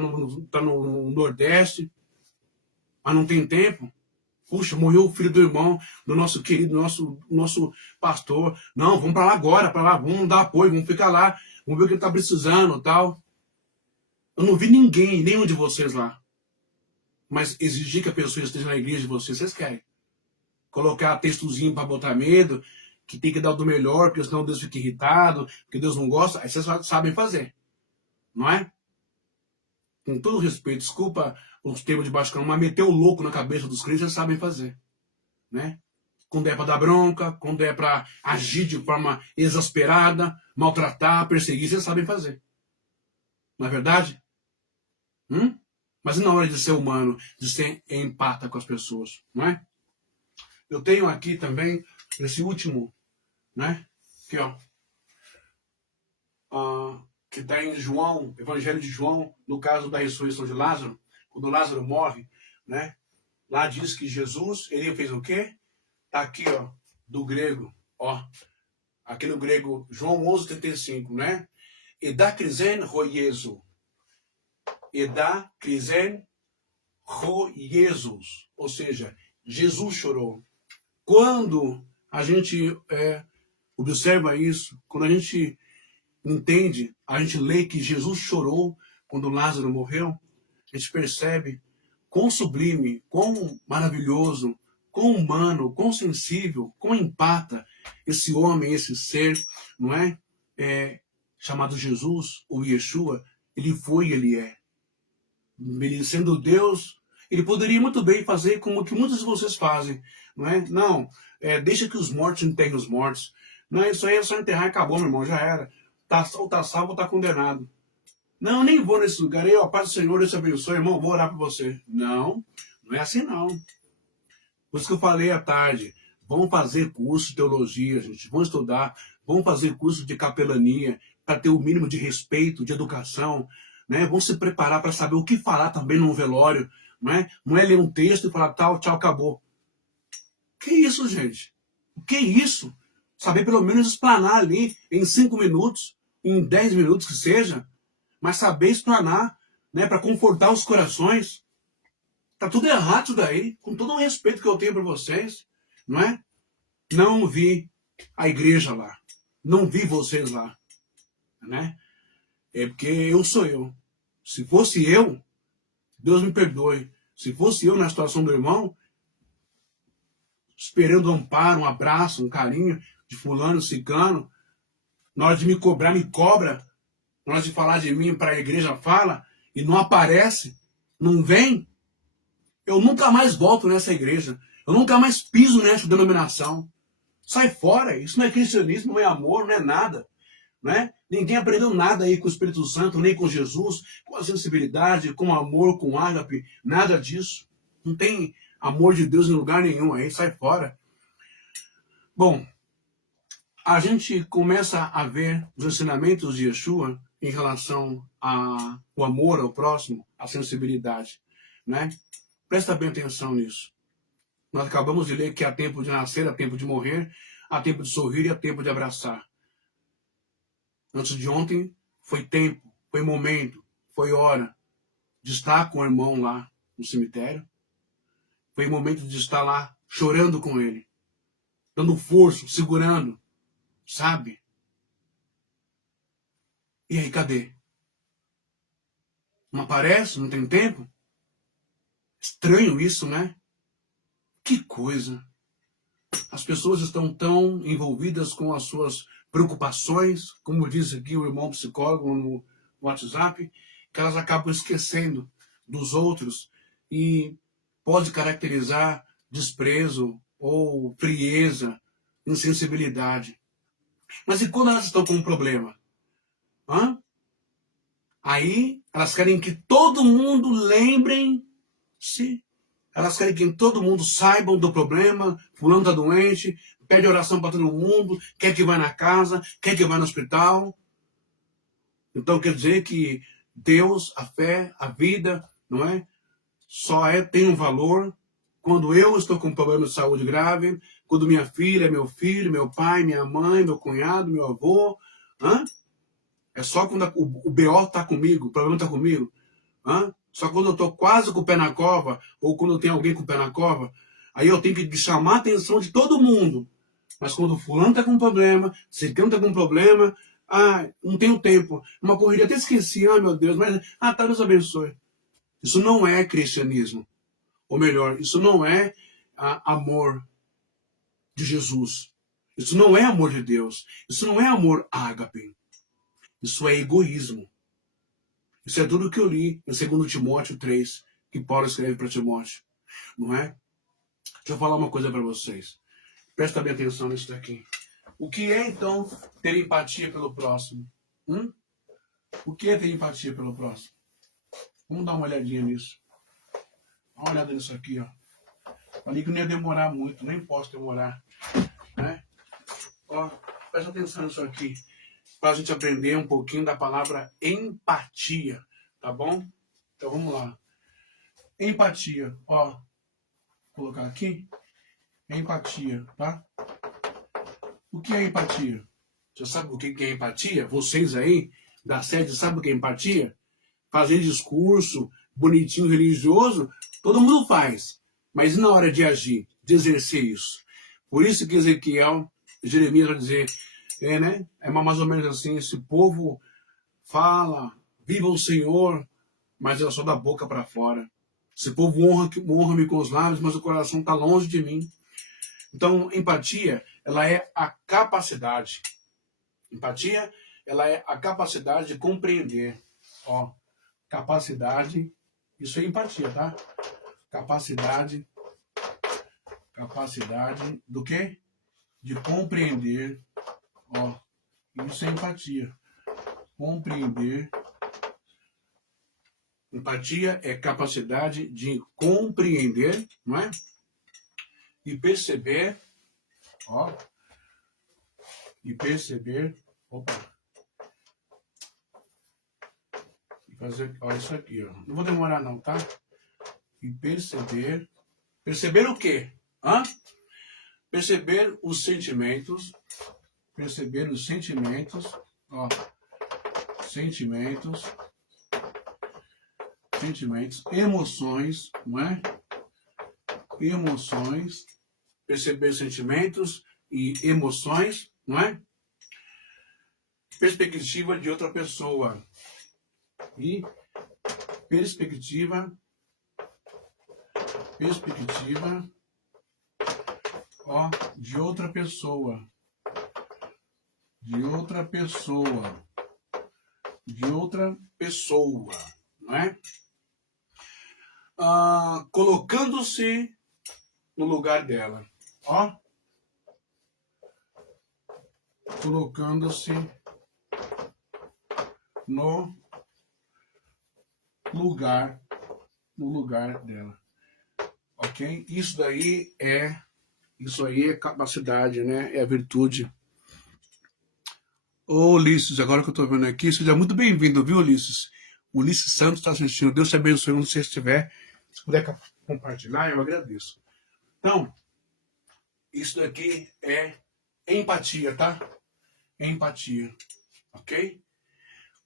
no Nordeste, mas não tem tempo. Puxa, morreu o filho do irmão, do nosso querido, nosso pastor. Não, vamos para lá agora, para lá, vamos dar apoio, vamos ficar lá, vamos ver o que ele está precisando tal. Eu não vi ninguém, nenhum de vocês lá. Mas exigir que a pessoa esteja na igreja de vocês querem. Colocar textozinho para botar medo, que tem que dar o do melhor, porque senão Deus fica irritado, porque Deus não gosta, aí vocês sabem fazer. Não é? Com todo respeito, desculpa os termos de baixo calão, mas meter o louco na cabeça dos crentes, eles sabem fazer. Né? Quando é para dar bronca, quando é para agir de forma exasperada, maltratar, perseguir, vocês sabem fazer. Não é verdade? Mas e na hora de ser humano, de ser empata com as pessoas, não é? Eu tenho aqui também esse último, né? Aqui, ó. Que está em João, Evangelho de João, no caso da ressurreição de Lázaro, quando Lázaro morre, né? Lá diz que Jesus, ele fez o quê? Tá aqui, ó, do grego, ó. Aqui no grego, João 11:35, né? Edá krisen ho Jesu. Edá krisen ho Jesus. Ou seja, Jesus chorou. Quando a gente observa isso, quando a gente entende, a gente lê que Jesus chorou quando Lázaro morreu, a gente percebe quão sublime, quão maravilhoso, quão humano, quão sensível, quão empata esse homem, esse ser, não é? Chamado Jesus, ou Yeshua, ele foi e ele é. Ele sendo Deus, ele poderia muito bem fazer como que muitos de vocês fazem, não é? Não, deixa que os mortos enterrem os mortos. Não, isso aí é só enterrar e acabou, meu irmão, já era. Ou tá salvo ou tá condenado. Não, nem vou nesse lugar aí, ó, paz do Senhor, Deus te abençoe, irmão, vou orar por você. Não, não é assim não. Por isso que eu falei à tarde, vamos fazer curso de teologia, gente, vamos estudar, vamos fazer curso de capelania, para ter o mínimo de respeito, de educação, né? Vamos se preparar para saber o que falar também no velório, né? Não é ler um texto e falar tal, tchau, acabou. Que isso, gente? O que é isso? Saber pelo menos explanar ali em 5 minutos, em 10 minutos que seja, mas saber explanar, né, para confortar os corações. Tá tudo errado isso daí, com todo o respeito que eu tenho por vocês, não é? Não vi a igreja lá, não vi vocês lá, né? É porque eu sou eu. Se fosse eu, Deus me perdoe. Se fosse eu na situação do irmão, esperando um amparo, um abraço, um carinho de fulano, ciclano, na hora de me cobrar, me cobra, na hora de falar de mim para a igreja, fala, e não aparece, não vem, eu nunca mais volto nessa igreja. Eu nunca mais piso nessa denominação. Sai fora, isso não é cristianismo, não é amor, não é nada. Né? Ninguém aprendeu nada aí com o Espírito Santo, nem com Jesus, com a sensibilidade, com o amor, com o ágape, nada disso. Não tem amor de Deus em lugar nenhum aí, sai fora. Bom, a gente começa a ver os ensinamentos de Yeshua em relação ao amor ao próximo, a sensibilidade, né? Presta bem atenção nisso. Nós acabamos de ler que há tempo de nascer, há tempo de morrer, há tempo de sorrir e há tempo de abraçar. Antes de ontem, foi tempo, foi momento, foi hora de estar com o irmão lá no cemitério. Foi momento de estar lá chorando com ele, dando força, segurando, sabe? E aí, cadê? Não aparece? Não tem tempo? Estranho isso, né? Que coisa. As pessoas estão tão envolvidas com as suas preocupações, como diz aqui o irmão psicólogo no WhatsApp, que elas acabam esquecendo dos outros e pode caracterizar desprezo ou frieza, insensibilidade. Mas e quando elas estão com um problema? Hã? Aí elas querem que todo mundo lembrem-se. Elas querem que todo mundo saiba do problema. Fulano está doente, pede oração para todo mundo, quer que vá na casa, quer que vá no hospital. Então quer dizer que Deus, a fé, a vida, não é? Tem um valor quando eu estou com um problema de saúde grave, quando minha filha, meu filho, meu pai, minha mãe, meu cunhado, meu avô. Hã? É só quando o BO está comigo, o problema está comigo. Hã? Só quando eu estou quase com o pé na cova, ou quando tem alguém com o pé na cova, aí eu tenho que chamar a atenção de todo mundo. Mas quando o fulano está com um problema, ciclano está com um problema, não tenho tempo. Uma corrida, até esqueci, meu Deus, mas, tá, Deus abençoe. Isso não é cristianismo. Ou melhor, isso não é amor de Jesus. Isso não é amor de Deus. Isso não é amor ágape. Isso é egoísmo. Isso é tudo que eu li em 2 Timóteo 3, que Paulo escreve para Timóteo. Não é? Deixa eu falar uma coisa para vocês. Presta bem atenção nisso daqui. O que é, então, ter empatia pelo próximo? O que é ter empatia pelo próximo? Vamos dar uma olhadinha nisso. Dá uma olhada nisso aqui, ó. Falei que não ia demorar muito, nem posso demorar. Né? Ó, presta atenção nisso aqui, para a gente aprender um pouquinho da palavra empatia, tá bom? Então vamos lá. Empatia, ó. Vou colocar aqui. Empatia, tá? O que é empatia? Você sabe o que é empatia? Vocês aí, da sede, sabem o que é empatia? Fazer discurso bonitinho, religioso, todo mundo faz. Mas e na hora de agir, de exercer isso? Por isso que Jeremias vai dizer, né? É mais ou menos assim, esse povo fala, viva o Senhor, mas é só da boca para fora. Esse povo honra-me com os lábios, mas o coração está longe de mim. Então, empatia, ela é a capacidade. Empatia, ela é a capacidade de compreender. Ó, capacidade, isso é empatia, tá? Capacidade do quê? De compreender. Ó, isso é empatia. Compreender. Empatia é capacidade de compreender, não é? E perceber, ó. E perceber, opa. E fazer, ó, isso aqui, ó. Não vou demorar não, tá? E perceber. Perceber o quê? Perceber os sentimentos. Perceber os sentimentos, ó. Sentimentos sentimentos, emoções, não é? Emoções, perceber sentimentos e emoções, não é? Perspectiva de outra pessoa e perspectiva, ó, de outra pessoa, não é? Colocando-se no lugar dela, ó, colocando-se no lugar dela, ok? Isso aí é capacidade, né? É a virtude. Ô, Ulisses, agora que eu tô vendo aqui, seja muito bem-vindo, viu, Ulisses? Ulisses Santos está assistindo. Deus te abençoe onde você estiver. Se puder compartilhar, eu agradeço. Então, isso daqui é empatia, tá? Empatia, ok?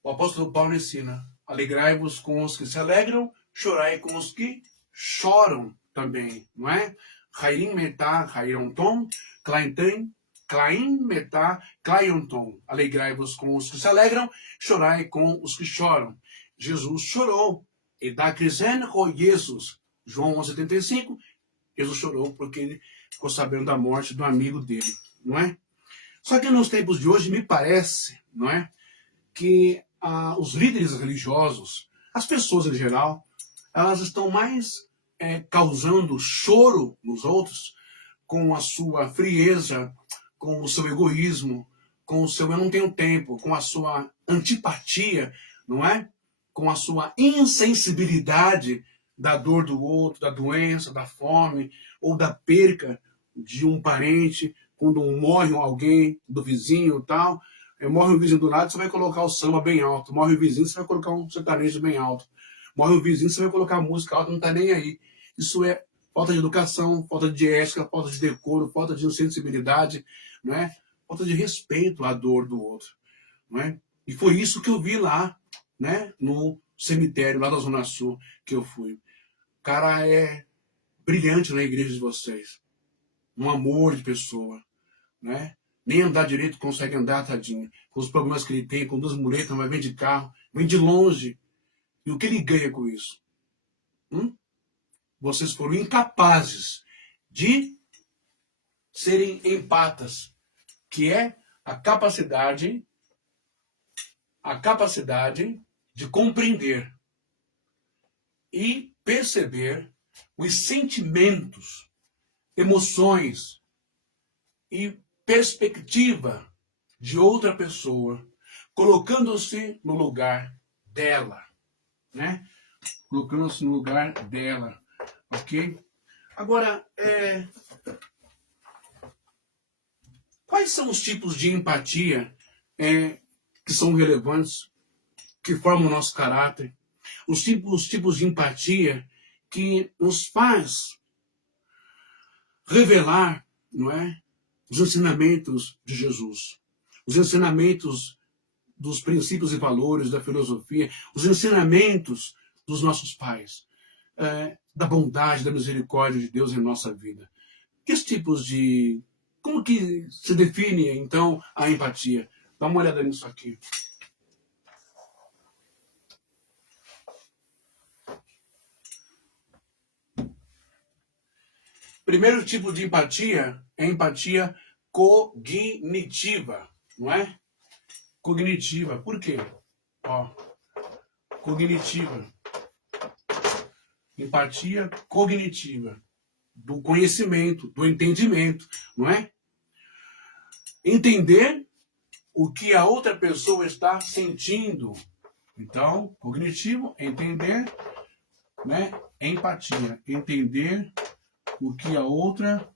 O apóstolo Paulo ensina: alegrai-vos com os que se alegram, chorai com os que choram também, não é? Chayim metá, chayonton, Claim metá, claionton. Alegrai-vos com os que se alegram, chorai com os que choram. Jesus chorou. E da crisen Jesus. João 11:75. Jesus chorou porque ele ficou sabendo da morte do amigo dele, não é? Só que nos tempos de hoje me parece, não é, que os líderes religiosos, as pessoas em geral, elas estão mais causando choro nos outros com a sua frieza, com o seu egoísmo, com o seu eu não tenho tempo, com a sua antipatia, não é? Com a sua insensibilidade da dor do outro, da doença, da fome ou da perca de um parente, quando morre alguém do vizinho e tal. Morre o vizinho do lado, você vai colocar o samba bem alto. Morre o vizinho, você vai colocar um sertanejo bem alto. Morre o vizinho, você vai colocar a música alta, não está nem aí. Isso é falta de educação, falta de ética, falta de decoro, falta de sensibilidade, não é? Falta de respeito à dor do outro, não é? E foi isso que eu vi lá, né, no cemitério lá da Zona Sul que eu fui. O cara é brilhante na igreja de vocês, um amor de pessoa, né? Nem andar direito consegue andar, tadinho, com os problemas que ele tem, com duas muletas, mas vem de carro, vem de longe. E o que ele ganha com isso? Vocês foram incapazes de serem empatas, que é a capacidade de compreender e perceber os sentimentos, emoções e perspectiva de outra pessoa, colocando-se no lugar dela, né? Colocando-se no lugar dela, ok? Agora, quais são os tipos de empatia que são relevantes, que formam o nosso caráter? Os tipos de empatia que nos faz revelar, não é, os ensinamentos de Jesus, os ensinamentos dos princípios e valores da filosofia, os ensinamentos dos nossos pais, da bondade, da misericórdia de Deus em nossa vida. Que tipos de... Como que se define, então, a empatia? Dá uma olhada nisso aqui. Primeiro tipo de empatia é a empatia cognitiva, não é? Cognitiva. Por quê? Ó, cognitiva. Empatia cognitiva. Do conhecimento, do entendimento, não é? Entender o que a outra pessoa está sentindo. Então, cognitivo, entender, né? Empatia, entender o que a outra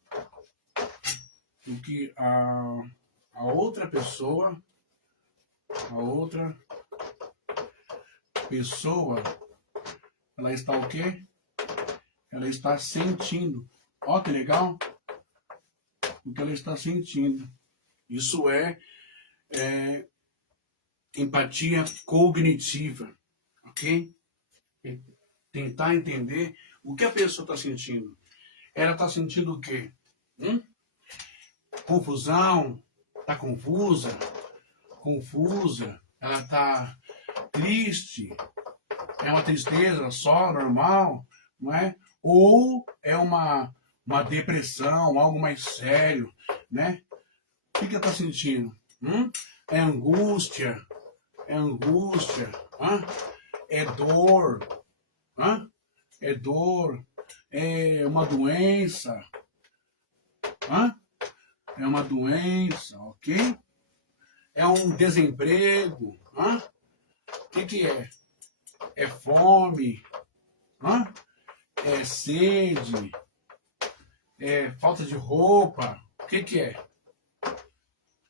pessoa ela está o quê? Ela está sentindo. Ó, que legal. O que ela está sentindo. Isso é empatia cognitiva, ok? tentar entender o que a pessoa está sentindo. Ela está sentindo o quê? Confusão, está confusa, ela está triste, é uma tristeza só, normal, não é? Ou é uma depressão, algo mais sério, né? O que ela está sentindo? É angústia, é dor, é dor, é uma doença, é uma doença, ok? É um desemprego, o que é? É fome, é sede, é falta de roupa, o que é?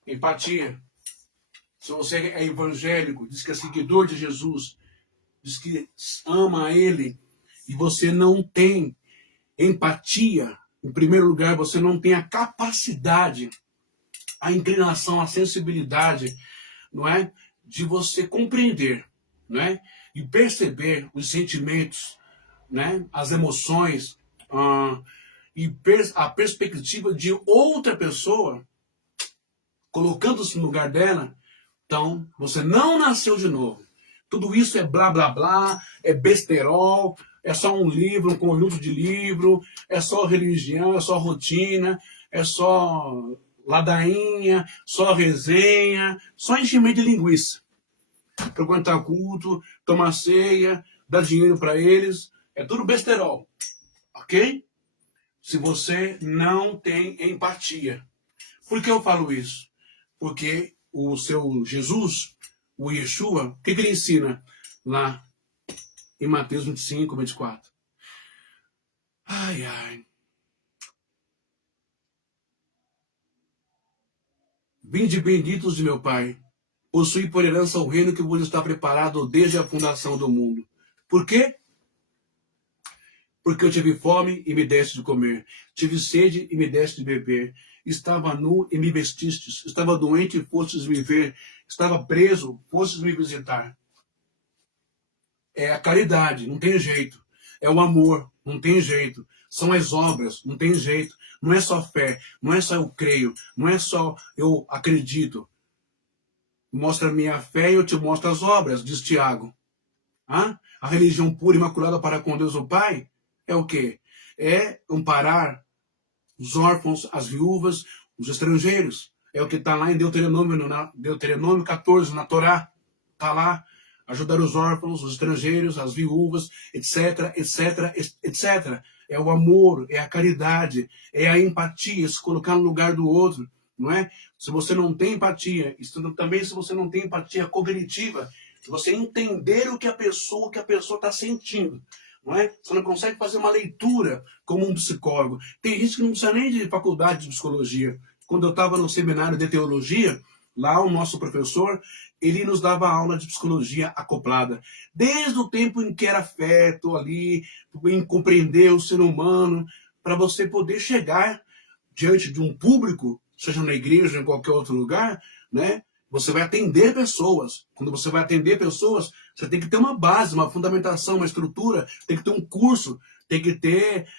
Empatia. Se você é evangélico, diz que é seguidor de Jesus, diz que ama Ele, e você não tem empatia, em primeiro lugar, você não tem a capacidade, a inclinação, a sensibilidade, não é? De você compreender, não é? E perceber os sentimentos, né? As emoções, e a perspectiva de outra pessoa, colocando-se no lugar dela. Então, você não nasceu de novo. Tudo isso é blá blá blá, é besterol, é só um livro, um conjunto de livro, é só religião, é só rotina, é só ladainha, só resenha, só enchimento de linguiça. Frequentar culto, tomar ceia, dar dinheiro para eles, é tudo besterol, ok? Se você não tem empatia. Por que eu falo isso? Porque o seu Jesus, o Yeshua, o que ele ensina lá em Mateus 25, 24? Ai, ai. Vinde benditos de meu Pai, possui por herança o reino que vos está preparado desde a fundação do mundo. Por quê? Porque eu tive fome e me deste de comer, tive sede e me deste de beber, estava nu e me vestistes, estava doente e fostes me ver, estava preso, fostes me visitar. É a caridade, não tem jeito. É o amor, não tem jeito. São as obras, não tem jeito. Não é só fé, não é só eu creio, não é só eu acredito. Mostra a minha fé e eu te mostro as obras, diz Tiago. A religião pura e imaculada para com Deus o Pai é o quê? É amparar os órfãos, as viúvas, os estrangeiros. É o que está lá em Deuteronômio 14, na Torá. Está lá. Ajudar os órfãos, os estrangeiros, as viúvas, etc, etc, etc. É o amor, é a caridade, é a empatia, se colocar no lugar do outro, não é? Se você não tem empatia, também se você não tem empatia cognitiva, se você entender o que a pessoa está sentindo, não é? Você não consegue fazer uma leitura como um psicólogo. Tem gente que não precisa nem de faculdade de psicologia. Quando eu estava no seminário de teologia, lá o nosso professor, ele nos dava aula de psicologia acoplada. Desde o tempo em que era feto ali, em compreender o ser humano, para você poder chegar diante de um público, seja na igreja ou em qualquer outro lugar, né? Você vai atender pessoas. Quando você vai atender pessoas, você tem que ter uma base, uma fundamentação, uma estrutura, tem que ter um curso, tem que ter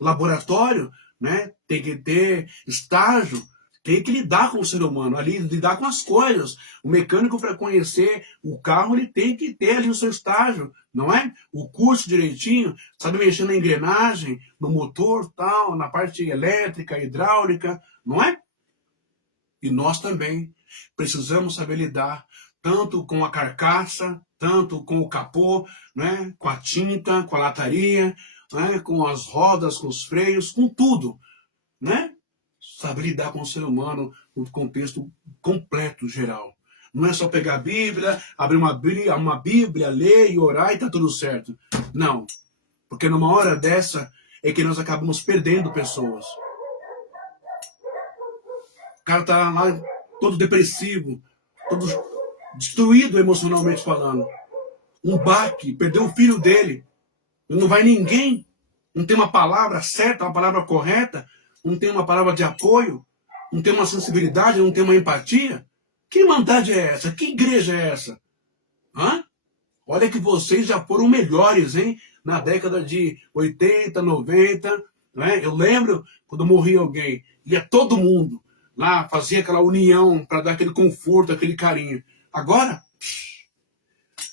laboratório, né? Tem que ter estágio, tem que lidar com o ser humano, ali, lidar com as coisas. O mecânico, para conhecer o carro, ele tem que ter ali o seu estágio, não é? O curso direitinho, sabe mexer na engrenagem, no motor, tal, na parte elétrica, hidráulica, não é? E nós também precisamos saber lidar tanto com a carcaça, tanto com o capô, né? Com a tinta, com a lataria, né? Com as rodas, com os freios, com tudo, né? Saber lidar com o ser humano no contexto completo, geral. Não é só pegar a Bíblia, abrir uma Bíblia, ler e orar e tá tudo certo. Não. Porque numa hora dessa é que nós acabamos perdendo pessoas. O cara tá lá todo depressivo, todo destruído emocionalmente falando. Um baque, perdeu o filho dele. Não vai ninguém. Não tem uma palavra certa, uma palavra correta. Não tem uma palavra de apoio. Não tem uma sensibilidade, não tem uma empatia. Que irmandade é essa? Que igreja é essa? Olha que vocês já foram melhores, hein? Na década de 80, 90, né? Eu lembro quando morria alguém, ia todo mundo lá, fazia aquela união para dar aquele conforto, aquele carinho. Agora,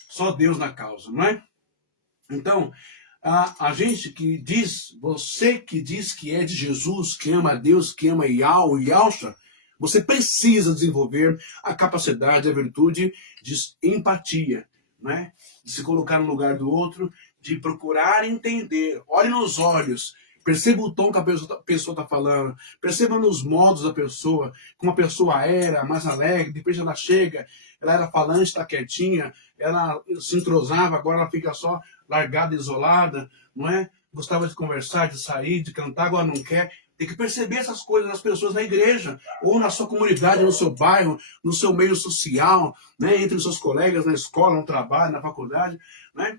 só Deus na causa, não é? Então, a gente que diz, você que diz que é de Jesus, que ama a Deus, que ama Yahweh, Yahshua, você precisa desenvolver a capacidade, a virtude de empatia, né? De se colocar no lugar do outro, de procurar entender. Olhe nos olhos, perceba o tom que a pessoa está falando, perceba nos modos da pessoa, como a pessoa era, mais alegre, depois ela chega, ela era falante, está quietinha, ela se entrosava, agora ela fica só largada, isolada, não é? Gostava de conversar, de sair, de cantar, agora não quer. Tem que perceber essas coisas nas pessoas na igreja, ou na sua comunidade, no seu bairro, no seu meio social, né? Entre os seus colegas, na escola, no trabalho, na faculdade, né?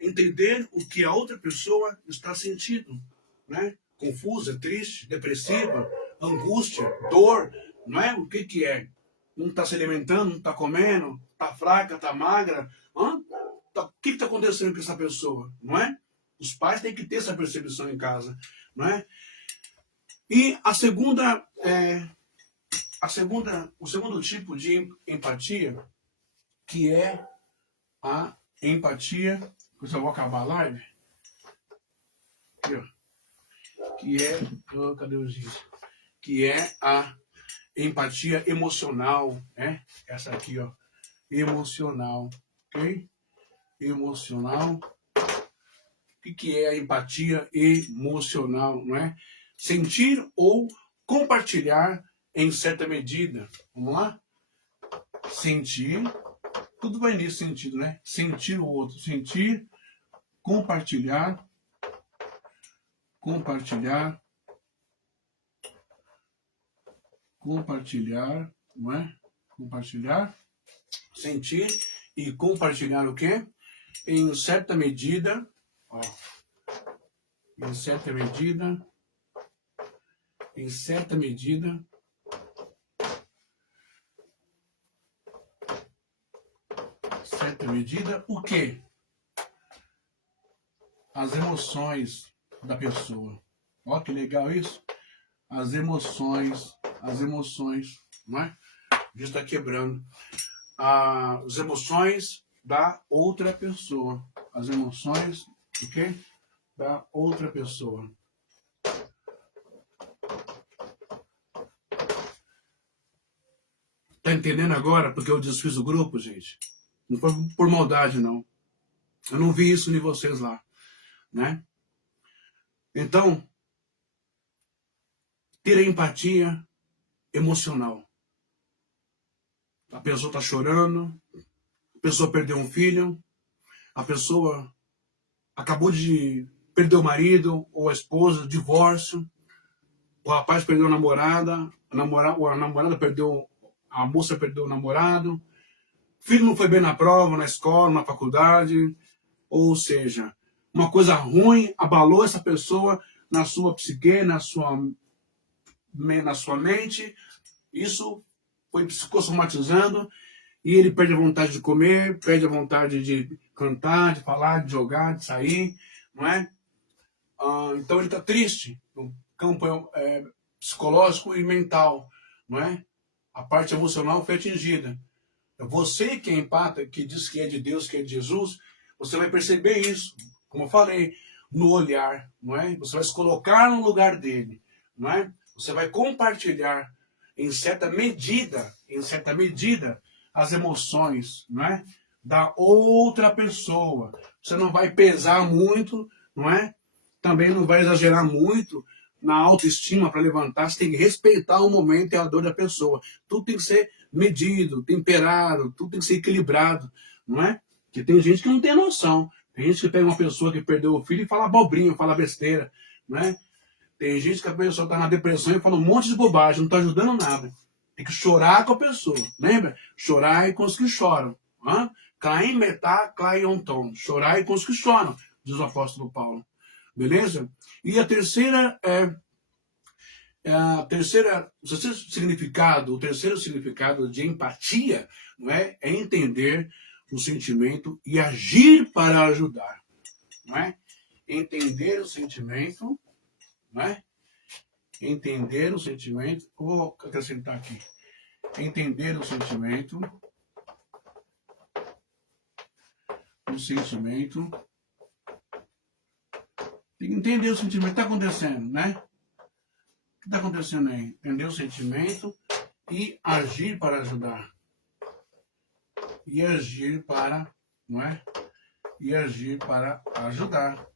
Entender o que a outra pessoa está sentindo, né? Confusa, triste, depressiva, angústia, dor, não é? O que que é? Não está se alimentando, não está comendo, está fraca, está magra. O que está acontecendo com essa pessoa, não é? Os pais têm que ter essa percepção em casa, não é? E o segundo tipo de empatia, que é a empatia, eu só vou acabar a live, aqui, ó, cadê os dias? Que é a empatia emocional, né? Essa aqui, ó, emocional, ok? Emocional. O que é a empatia emocional, não é? Sentir ou compartilhar em certa medida. Vamos lá? Sentir, tudo vai nesse sentido, né? Sentir o outro, sentir, compartilhar, não é? Compartilhar, sentir e compartilhar o quê? Em certa medida, ó, em certa medida, o quê? As emoções da pessoa. Ó, que legal isso. As emoções, não é? Isso está quebrando. As emoções da outra pessoa. As emoções, ok? Da outra pessoa. Tá entendendo agora porque eu desfiz o grupo, gente? Não foi por maldade, não. Eu não vi isso em vocês lá, né? Então, ter empatia emocional. A pessoa está chorando, a pessoa perdeu um filho, a pessoa acabou de perder o marido ou a esposa, divórcio, o rapaz perdeu a namorada, a namorada perdeu, a moça perdeu o namorado, o filho não foi bem na prova, na escola, na faculdade, ou seja, uma coisa ruim abalou essa pessoa na sua psique, na sua mente, isso foi psicossomatizando e ele perde a vontade de comer, perde a vontade de cantar, de falar, de jogar, de sair, não é? Então ele está triste no campo psicológico e mental, não é? A parte emocional foi atingida. Você que é empata, que diz que é de Deus, que é de Jesus, você vai perceber isso, como eu falei, no olhar, não é? Você vai se colocar no lugar dele, não é? Você vai compartilhar em certa medida, as emoções, não é? Da outra pessoa. Você não vai pesar muito, não é? Também não vai exagerar muito na autoestima para levantar. Você tem que respeitar o momento e a dor da pessoa. Tudo tem que ser medido, temperado, tudo tem que ser equilibrado, não é? Porque tem gente que não tem noção. Tem gente que pega uma pessoa que perdeu o filho e fala abobrinha, fala besteira, não é? Tem gente que a pessoa está na depressão e fala um monte de bobagem, não está ajudando nada. Tem que chorar com a pessoa, lembra? Chorar com os que choram. Caim metá, claim ontom. Chorar com os que choram, diz o apóstolo Paulo. Beleza? E a terceira o terceiro significado de empatia, não é? É entender o sentimento e agir para ajudar. Não é? Entender o sentimento, não é? Entender o sentimento, vou acrescentar aqui. Entender o sentimento, tem que entender o sentimento que está acontecendo, né? O que está acontecendo aí? Entender o sentimento e agir para ajudar. E agir para, não é? E agir para ajudar.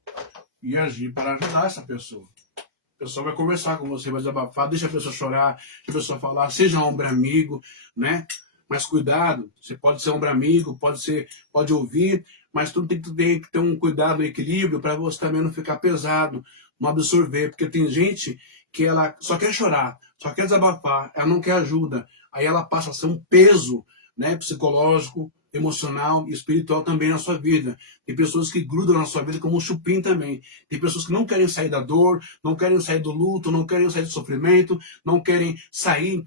E agir para ajudar essa pessoa. A pessoa vai conversar com você, vai desabafar, deixa a pessoa chorar, deixa a pessoa falar, seja um ombro amigo, né? Mas cuidado, você pode ser ombro amigo, pode ouvir, mas tudo tem que ter um cuidado, um equilíbrio, para você também não ficar pesado, não absorver, porque tem gente que ela só quer chorar, só quer desabafar, ela não quer ajuda, aí ela passa a ser um peso, né, psicológico, emocional e espiritual também na sua vida. Tem pessoas que grudam na sua vida como um chupim também. Tem pessoas que não querem sair da dor, não querem sair do luto, não querem sair do sofrimento, não querem sair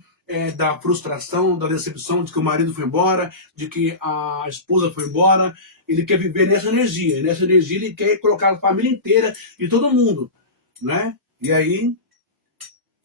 da frustração, da decepção de que o marido foi embora, de que a esposa foi embora. Ele quer viver nessa energia. E nessa energia ele quer colocar a família inteira e todo mundo, né? E aí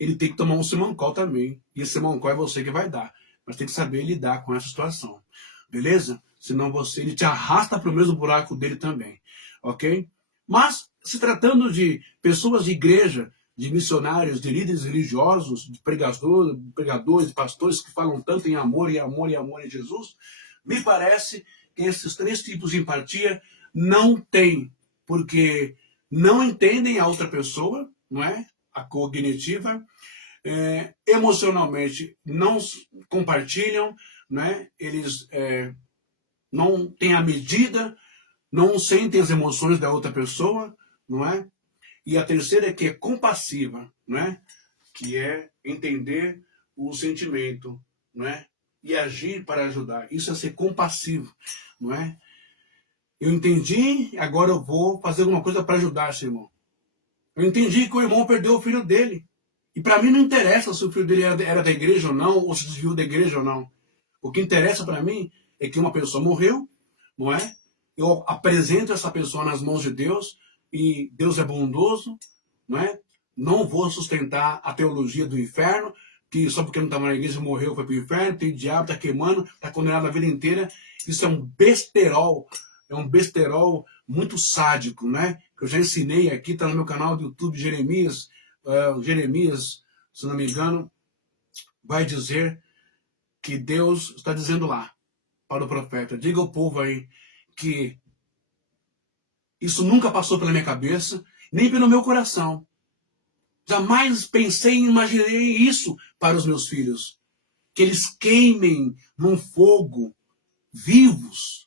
ele tem que tomar um Semancol também. E esse Semancol é você que vai dar. Mas tem que saber lidar com essa situação. Beleza? Senão ele te arrasta para o mesmo buraco dele também. Ok? Mas, se tratando de pessoas de igreja, de missionários, de líderes religiosos, de pregadores, de pastores que falam tanto em amor, e amor, e amor em Jesus, me parece que esses três tipos de empatia não têm, porque não entendem a outra pessoa, não é? A cognitiva, emocionalmente não compartilham, né? Eles não têm a medida, não sentem as emoções da outra pessoa, não é? E a terceira é que é compassiva, não é? Que é entender o sentimento, não é? E agir para ajudar. Isso é ser compassivo, não é? Eu entendi, agora eu vou fazer alguma coisa para ajudar esse irmão. Eu entendi que o irmão perdeu o filho dele. E para mim não interessa se o filho dele era da igreja ou não, ou se desviou da igreja ou não. O que interessa para mim é que uma pessoa morreu, não é? Eu apresento essa pessoa nas mãos de Deus, e Deus é bondoso, não é? Não vou sustentar a teologia do inferno, que só porque não estava na igreja morreu, foi para o inferno, tem diabo, está queimando, está condenado a vida inteira. Isso é um besterol muito sádico, né? Que eu já ensinei aqui, está no meu canal do YouTube, Jeremias, se não me engano, vai dizer que Deus está dizendo lá para o profeta, diga ao povo aí que isso nunca passou pela minha cabeça, nem pelo meu coração. Jamais pensei e imaginei isso para os meus filhos. Que eles queimem num fogo, vivos,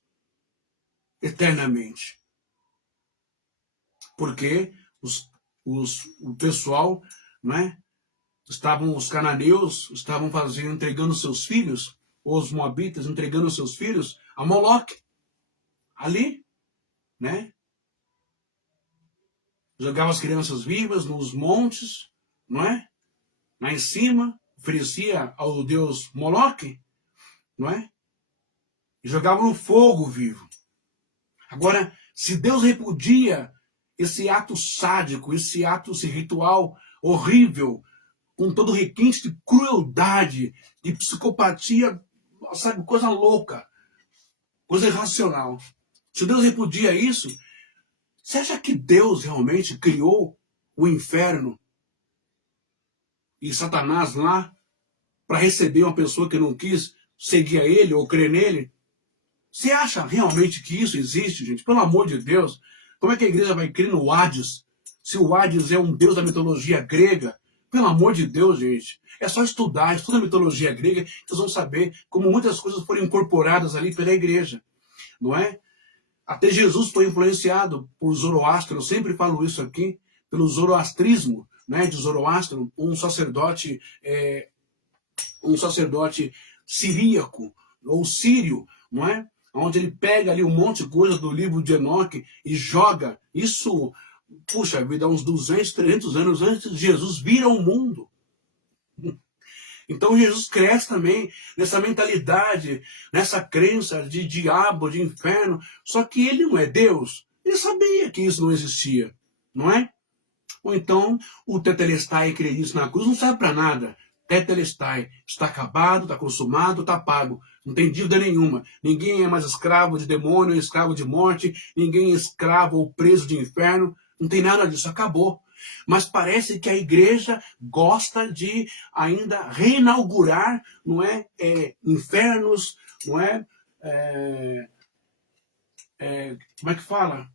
eternamente. Porque o pessoal, né, os cananeus estavam entregando seus filhos, ou os moabitas entregando seus filhos a Moloque. Ali, né? Jogava as crianças vivas nos montes, não é? Lá em cima, oferecia ao deus Moloque, não é? E jogava no fogo vivo. Agora, se Deus repudia esse ato sádico, esse ritual horrível, com todo requinte de crueldade, de psicopatia, sabe, coisa louca, coisa irracional. Se Deus repudia isso, você acha que Deus realmente criou o inferno e Satanás lá para receber uma pessoa que não quis seguir a ele ou crer nele? Você acha realmente que isso existe, gente? Pelo amor de Deus, como é que a igreja vai crer no Hades? Se o Hades é um deus da mitologia grega, pelo amor de Deus, gente. É só estudar, estuda a mitologia grega, que vocês vão saber como muitas coisas foram incorporadas ali pela igreja, não é? Até Jesus foi influenciado por Zoroastro, eu sempre falo isso aqui, pelo zoroastrismo, né, de Zoroastro, um sacerdote siríaco, ou sírio, não é? Onde ele pega ali um monte de coisa do livro de Enoque e joga. Isso, puxa vida, uns 200, 300 anos antes de Jesus vir ao mundo. Então Jesus cresce também nessa mentalidade, nessa crença de diabo, de inferno. Só que ele não é Deus. Ele sabia que isso não existia, não é? Ou então o tetelestai que ele disse na cruz não serve para nada. Tetelestai está acabado, está consumado, está pago. Não tem dívida nenhuma. Ninguém é mais escravo de demônio, escravo de morte. Ninguém é escravo ou preso de inferno. Não tem nada disso, acabou. Mas parece que a igreja gosta de ainda reinaugurar, não é, infernos, não é, como é que fala?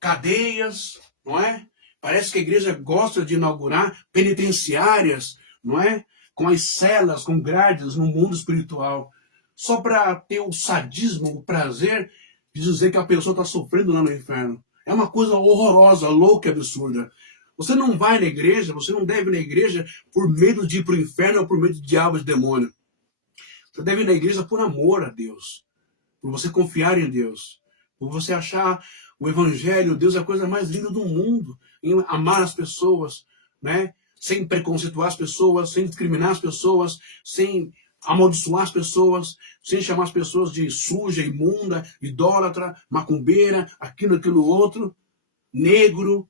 Cadeias, não é? Parece que a igreja gosta de inaugurar penitenciárias, não é? Com as celas, com grades no mundo espiritual, só para ter o sadismo, o prazer de dizer que a pessoa está sofrendo lá no inferno. É uma coisa horrorosa, louca e absurda. Você não vai na igreja, você não deve ir na igreja por medo de ir para o inferno ou por medo de diabo, de demônio. Você deve ir na igreja por amor a Deus, por você confiar em Deus, por você achar o evangelho, Deus é a coisa mais linda do mundo, em amar as pessoas, né? Sem preconceituar as pessoas, sem discriminar as pessoas, sem amaldiçoar as pessoas, sem chamar as pessoas de suja, imunda, idólatra, macumbeira, aquilo outro, negro,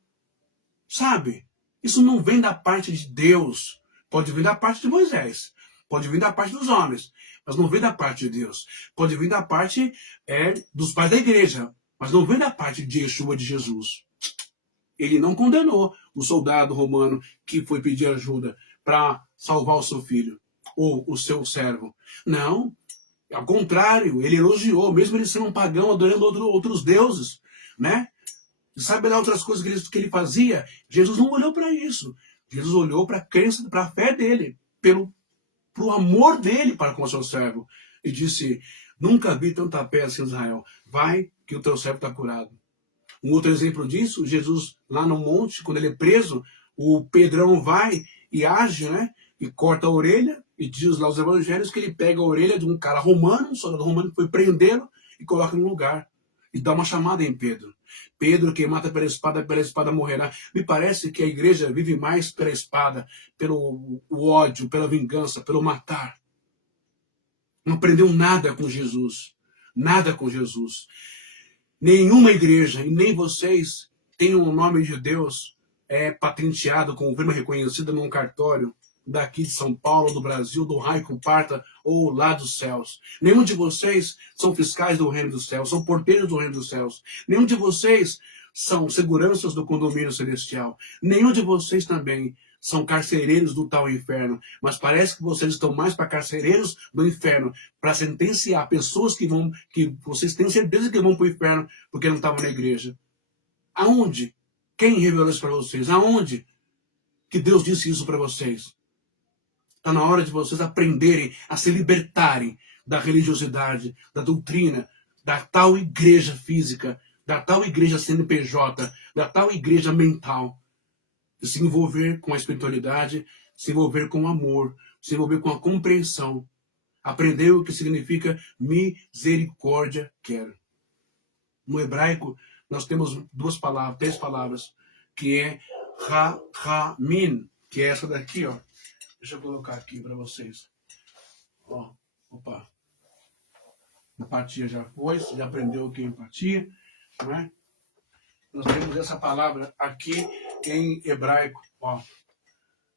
sabe? Isso não vem da parte de Deus. Pode vir da parte de Moisés. Pode vir da parte dos homens. Mas não vem da parte de Deus. Pode vir da parte dos pais da igreja. Mas não vem da parte de Yeshua, de Jesus. Ele não condenou o soldado romano que foi pedir ajuda para salvar o seu filho. Ou o seu servo. Não. Ao contrário, ele elogiou. Mesmo ele sendo um pagão, adorando outros deuses. Né? E sabe lá outras coisas que ele fazia? Jesus não olhou para isso. Jesus olhou para a crença, para a fé dele, pro amor dele para com o seu servo. E disse, nunca vi tanta fé assim em Israel. Vai que o teu servo está curado. Um outro exemplo disso, Jesus lá no monte, quando ele é preso, o Pedrão vai e age, né? E corta a orelha, e diz lá os evangelhos que ele pega a orelha de um cara romano, um soldado romano que foi prendê-lo, e coloca no lugar. E dá uma chamada em Pedro. Pedro, que mata pela espada morrerá. Me parece que a igreja vive mais pela espada, pelo ódio, pela vingança, pelo matar. Não aprendeu nada com Jesus. Nada com Jesus. Nenhuma igreja, e nem vocês, tem um nome de Deus patenteado com firma reconhecida num cartório daqui de São Paulo, do Brasil, do raio que parta, ou lá dos céus. Nenhum de vocês são fiscais do reino dos céus, são porteiros do reino dos céus. Nenhum de vocês são seguranças do condomínio celestial. Nenhum de vocês também são carcereiros do tal inferno. Mas parece que vocês estão mais para carcereiros do inferno, para sentenciar pessoas que vocês têm certeza que vão para o inferno porque não estavam na igreja. Aonde? Quem revelou isso para vocês? Aonde que Deus disse isso para vocês? Está na hora de vocês aprenderem a se libertarem da religiosidade, da doutrina, da tal igreja física, da tal igreja CNPJ, da tal igreja mental. E se envolver com a espiritualidade, se envolver com o amor, se envolver com a compreensão. Aprender o que significa misericórdia quero. No hebraico, nós temos três palavras, que é ha-ha-min, que é essa daqui, ó. Deixa eu colocar aqui para vocês. Ó, opa. Empatia já foi, você já aprendeu o que é empatia, não é? Nós temos essa palavra aqui em hebraico, ó.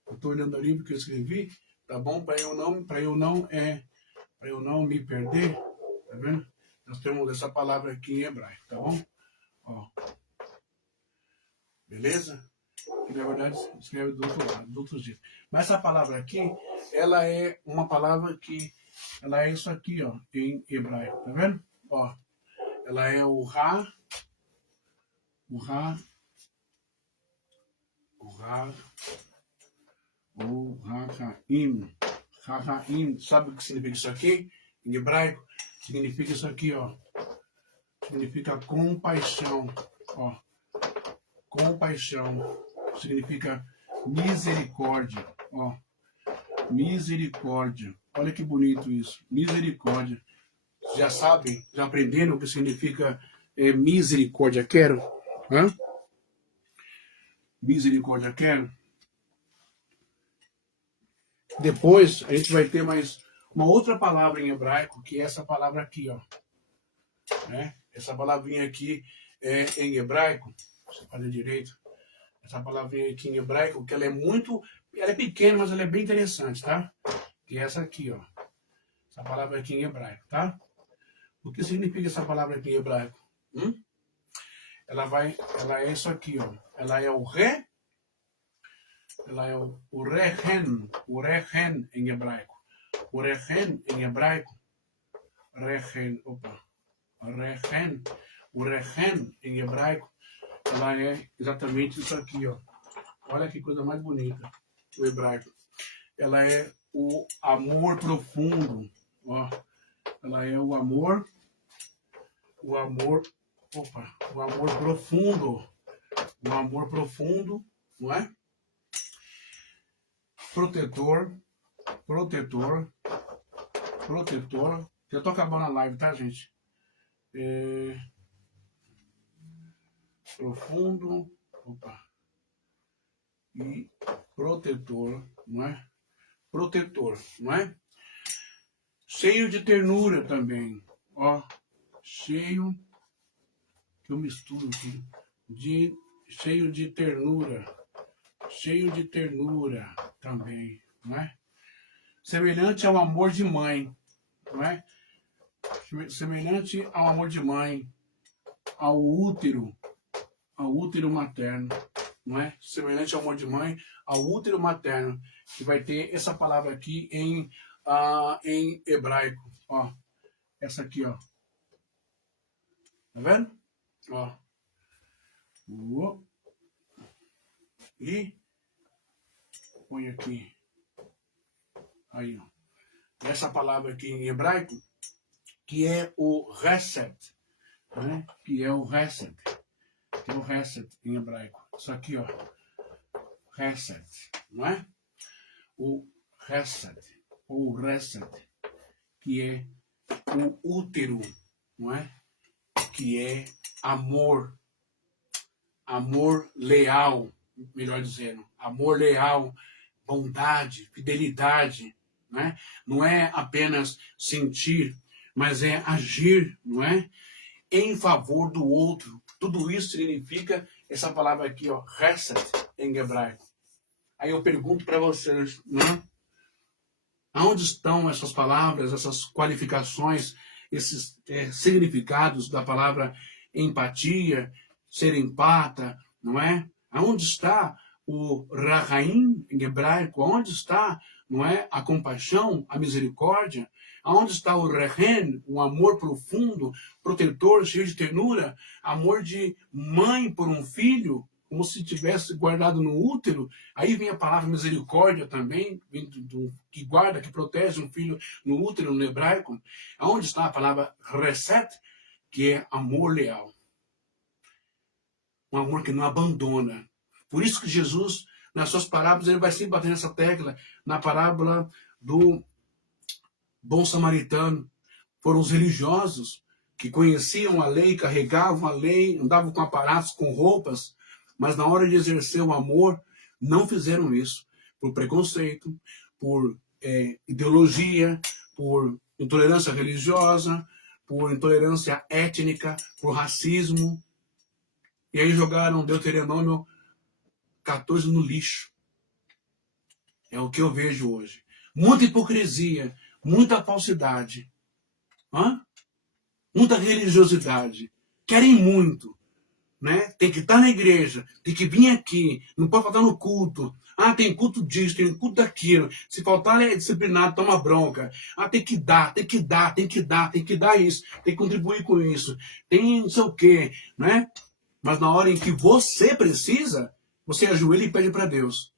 Eu estou olhando ali porque eu escrevi, tá bom? Para eu não me perder, tá vendo? Nós temos essa palavra aqui em hebraico, tá bom? Ó. Beleza? Que na verdade escreve do outro lado, do outro jeito. Mas essa palavra aqui, ela é uma palavra que, ela é isso aqui, ó, em hebraico, tá vendo? Ó, ela é o Rahaim. Rahaim, sabe o que significa isso aqui? Em hebraico, significa isso aqui, ó. Significa compaixão, ó. Compaixão. Significa misericórdia, ó. Misericórdia. Olha que bonito isso. Misericórdia. Já sabem? Já aprenderam o que significa misericórdia quero? Hã? Misericórdia quero? Depois a gente vai ter mais uma outra palavra em hebraico, que é essa palavra aqui, ó. Né? Essa palavrinha aqui é em hebraico. Você fala direito. Essa palavrinha aqui em hebraico, que ela é pequena, mas ela é bem interessante, tá? Que é essa aqui, ó. Essa palavra aqui em hebraico, tá? O que significa essa palavra aqui em hebraico? Ela é isso aqui, ó. Ela é o ré. Ela é o rehen em hebraico. O rehen em hebraico. Rehen, opa. Rehen. O rehen em hebraico. Ela é exatamente isso aqui, ó. Olha que coisa mais bonita. O hebraico. Ela é o amor profundo, ó. Ela é o amor profundo. O amor profundo, não é? Protetor. Já tô acabando a live, tá, gente? Profundo. E protetor, não é? Protetor, não é? Cheio de ternura também, ó. Cheio, que eu misturo aqui, cheio de ternura também, não é? Semelhante ao amor de mãe, não é? Semelhante ao amor de mãe, ao útero materno, não é? Semelhante ao amor de mãe, ao útero materno, que vai ter essa palavra aqui em hebraico, ó. Essa aqui, ó. Tá vendo? Ó. E põe aqui. Aí, ó. Essa palavra aqui em hebraico, que é o reset, né? Que é o reset. Que é o reset em hebraico. Isso aqui, ó. Reset, não é? O reset, ou reset, que é o útero, não é? Que é amor leal, melhor dizendo, amor leal, bondade, fidelidade, né? Não é apenas sentir, mas é agir, não é? Em favor do outro. Tudo isso significa essa palavra aqui, ó, reset, em hebraico. Aí eu pergunto para vocês, né? Aonde estão essas palavras, essas qualificações, esses significados da palavra empatia, ser empata, não é? Aonde está o rahaim em hebraico? Aonde está, não é, a compaixão, a misericórdia? Aonde está o rehen, o amor profundo, protetor, cheio de ternura, amor de mãe por um filho, como se tivesse guardado no útero? Aí vem a palavra misericórdia também, que guarda, que protege um filho no útero, no hebraico. Aonde está a palavra reset, que é amor leal? Um amor que não abandona. Por isso que Jesus, nas suas parábolas, ele vai sempre bater nessa tecla. Na parábola do bom samaritano, foram os religiosos que conheciam a lei, carregavam a lei, andavam com aparatos, com roupas, mas na hora de exercer o amor, não fizeram isso. Por preconceito, por ideologia, por intolerância religiosa, por intolerância étnica, por racismo. E aí jogaram Deuteronômio 14 no lixo. É o que eu vejo hoje. Muita hipocrisia, muita falsidade, muita religiosidade. Querem muito, né? Tem que estar na igreja, tem que vir aqui, não pode faltar no culto. Tem culto disso, tem culto daquilo. Se faltar é disciplinado, toma bronca. Tem que dar isso, tem que contribuir com isso, tem não sei o quê, né? Mas na hora em que você precisa, você ajoelha e pede para Deus.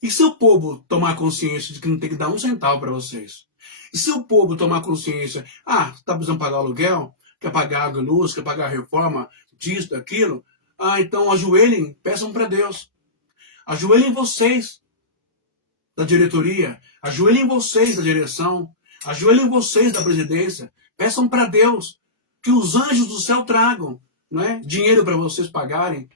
E se o povo tomar consciência de que não tem que dar um centavo para vocês? E se o povo tomar consciência, você está precisando pagar aluguel, quer pagar a luz, quer pagar a reforma, disso, daquilo? Então ajoelhem, peçam para Deus. Ajoelhem vocês da diretoria, ajoelhem vocês da direção, ajoelhem vocês da presidência, peçam para Deus que os anjos do céu tragam, não é? Dinheiro para vocês pagarem.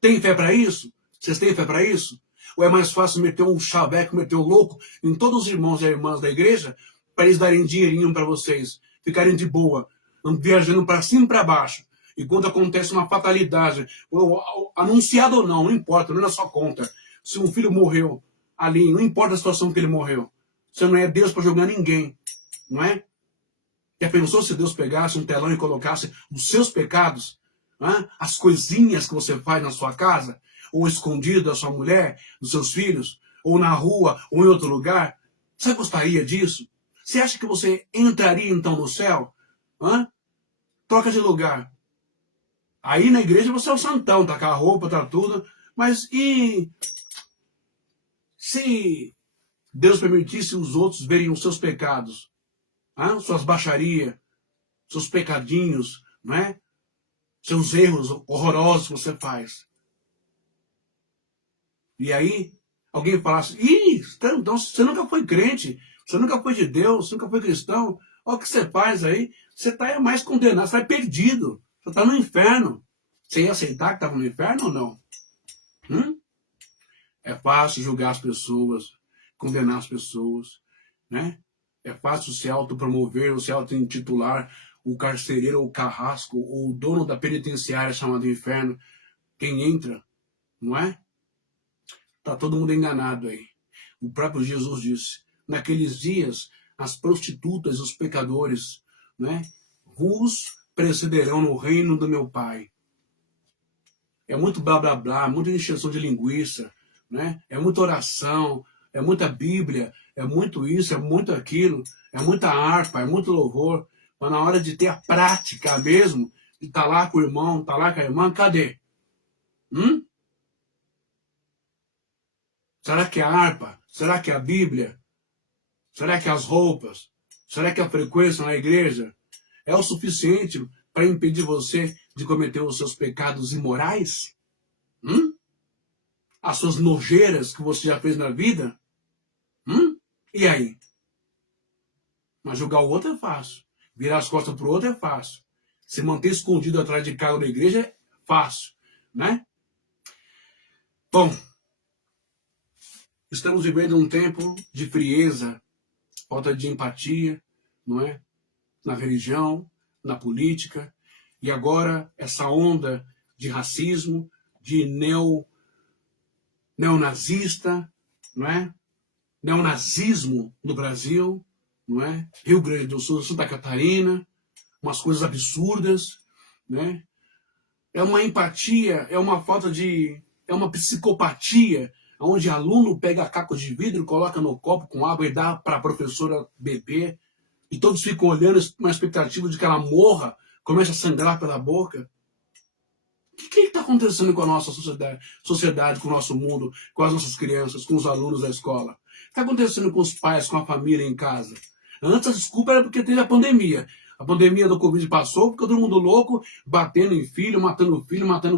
Tem fé para isso? Vocês têm fé para isso? Ou é mais fácil meter um chaveco, meter um louco em todos os irmãos e irmãs da igreja para eles darem dinheirinho para vocês, ficarem de boa, viajando para cima e para baixo. E quando acontece uma fatalidade, anunciado ou não importa, não é na sua conta. Se um filho morreu ali, não importa a situação que ele morreu. Você não é Deus para julgar ninguém, não é? Já pensou se Deus pegasse um telão e colocasse os seus pecados, as coisinhas que você faz na sua casa, ou escondido da sua mulher, dos seus filhos, ou na rua, ou em outro lugar? Você gostaria disso? Você acha que você entraria então no céu? Troca de lugar. Aí na igreja você é o santão, tá com a roupa, tá tudo. Mas e se Deus permitisse os outros verem os seus pecados? Suas baixarias, seus pecadinhos, não é? Seus erros horrorosos que você faz. E aí, alguém falasse, então você nunca foi crente, você nunca foi de Deus, você nunca foi cristão, olha o que você faz aí, você está mais condenado, você está perdido, você está no inferno. Você ia aceitar que estava no inferno ou não? É fácil julgar as pessoas, condenar as pessoas, né? É fácil se autopromover ou se auto-intitular o carcereiro, ou o carrasco, ou o dono da penitenciária chamado inferno. Quem entra, não é? Está todo mundo enganado aí. O próprio Jesus disse, naqueles dias, as prostitutas e os pecadores, né, vos precederão no reino do meu Pai. É muito blá blá blá, muita encheção de linguiça, né? É muita oração, é muita Bíblia, é muito isso, é muito aquilo, é muita harpa, é muito louvor. Mas na hora de ter a prática mesmo, de estar lá com o irmão, estar lá com a irmã, cadê? Será que é a harpa? Será que é a Bíblia? Será que é as roupas? Será que é a frequência na igreja é o suficiente para impedir você de cometer os seus pecados imorais? As suas nojeiras que você já fez na vida? E aí? Mas julgar o outro é fácil. Virar as costas para o outro é fácil. Se manter escondido atrás de carro na igreja é fácil, né? Bom, estamos vivendo um tempo de frieza, falta de empatia, não é? Na religião, na política, e agora essa onda de racismo, de neonazista, não é? Neonazismo no Brasil, não é? Rio Grande do Sul, Santa Catarina, umas coisas absurdas, né? É uma empatia, é uma falta de... é uma psicopatia, onde aluno pega caco de vidro, coloca no copo com água e dá para a professora beber, e todos ficam olhando na expectativa de que ela morra, comece a sangrar pela boca. O que está acontecendo com a nossa sociedade, com o nosso mundo, com as nossas crianças, com os alunos da escola? O que está acontecendo com os pais, com a família em casa? Antes a desculpa era porque teve a pandemia. A pandemia do Covid passou, porque todo mundo louco, batendo em filho, matando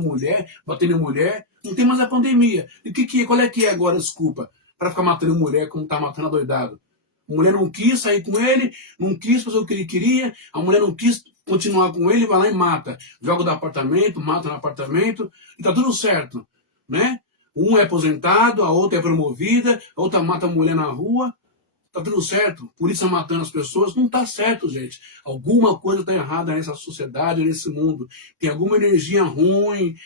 mulher, batendo em mulher. Não tem mais a pandemia. E qual é que é agora a desculpa? Para ficar matando mulher como está matando a doidado. A mulher não quis sair com ele, não quis fazer o que ele queria, a mulher não quis continuar com ele, vai lá e mata. Joga do apartamento, mata no apartamento, e tá tudo certo, né? Um é aposentado, a outra é promovida, a outra mata a mulher na rua, tá tudo certo. Polícia matando as pessoas, não tá certo, gente. Alguma coisa tá errada nessa sociedade, nesse mundo. Tem alguma energia ruim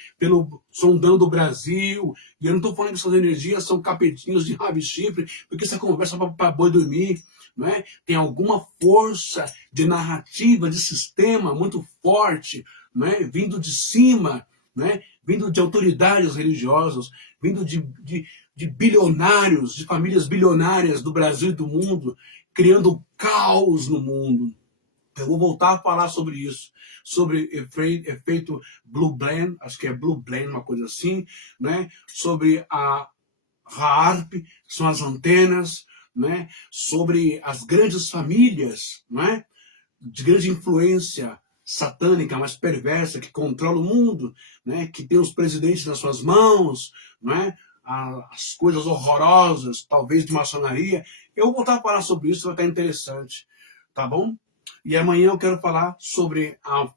sondando o Brasil, e eu não tô falando que essas energias são capetinhos de rabo e chifre, porque essa conversa para boi dormir. Né? Tem alguma força de narrativa, de sistema muito forte, né? Vindo de cima, né? Vindo de autoridades religiosas, vindo de bilionários, de famílias bilionárias do Brasil e do mundo, criando caos no mundo. Eu vou voltar a falar sobre isso, sobre efeito Blue Blend, acho que é Blue Blend, uma coisa assim, né? Sobre a HAARP, que são as antenas, né? Sobre as grandes famílias, né? De grande influência satânica, mas perversa, que controla o mundo, né? Que tem os presidentes nas suas mãos, né? As coisas horrorosas, talvez de maçonaria. Eu vou voltar a falar sobre isso, vai estar interessante, tá bom? E amanhã eu quero falar sobre a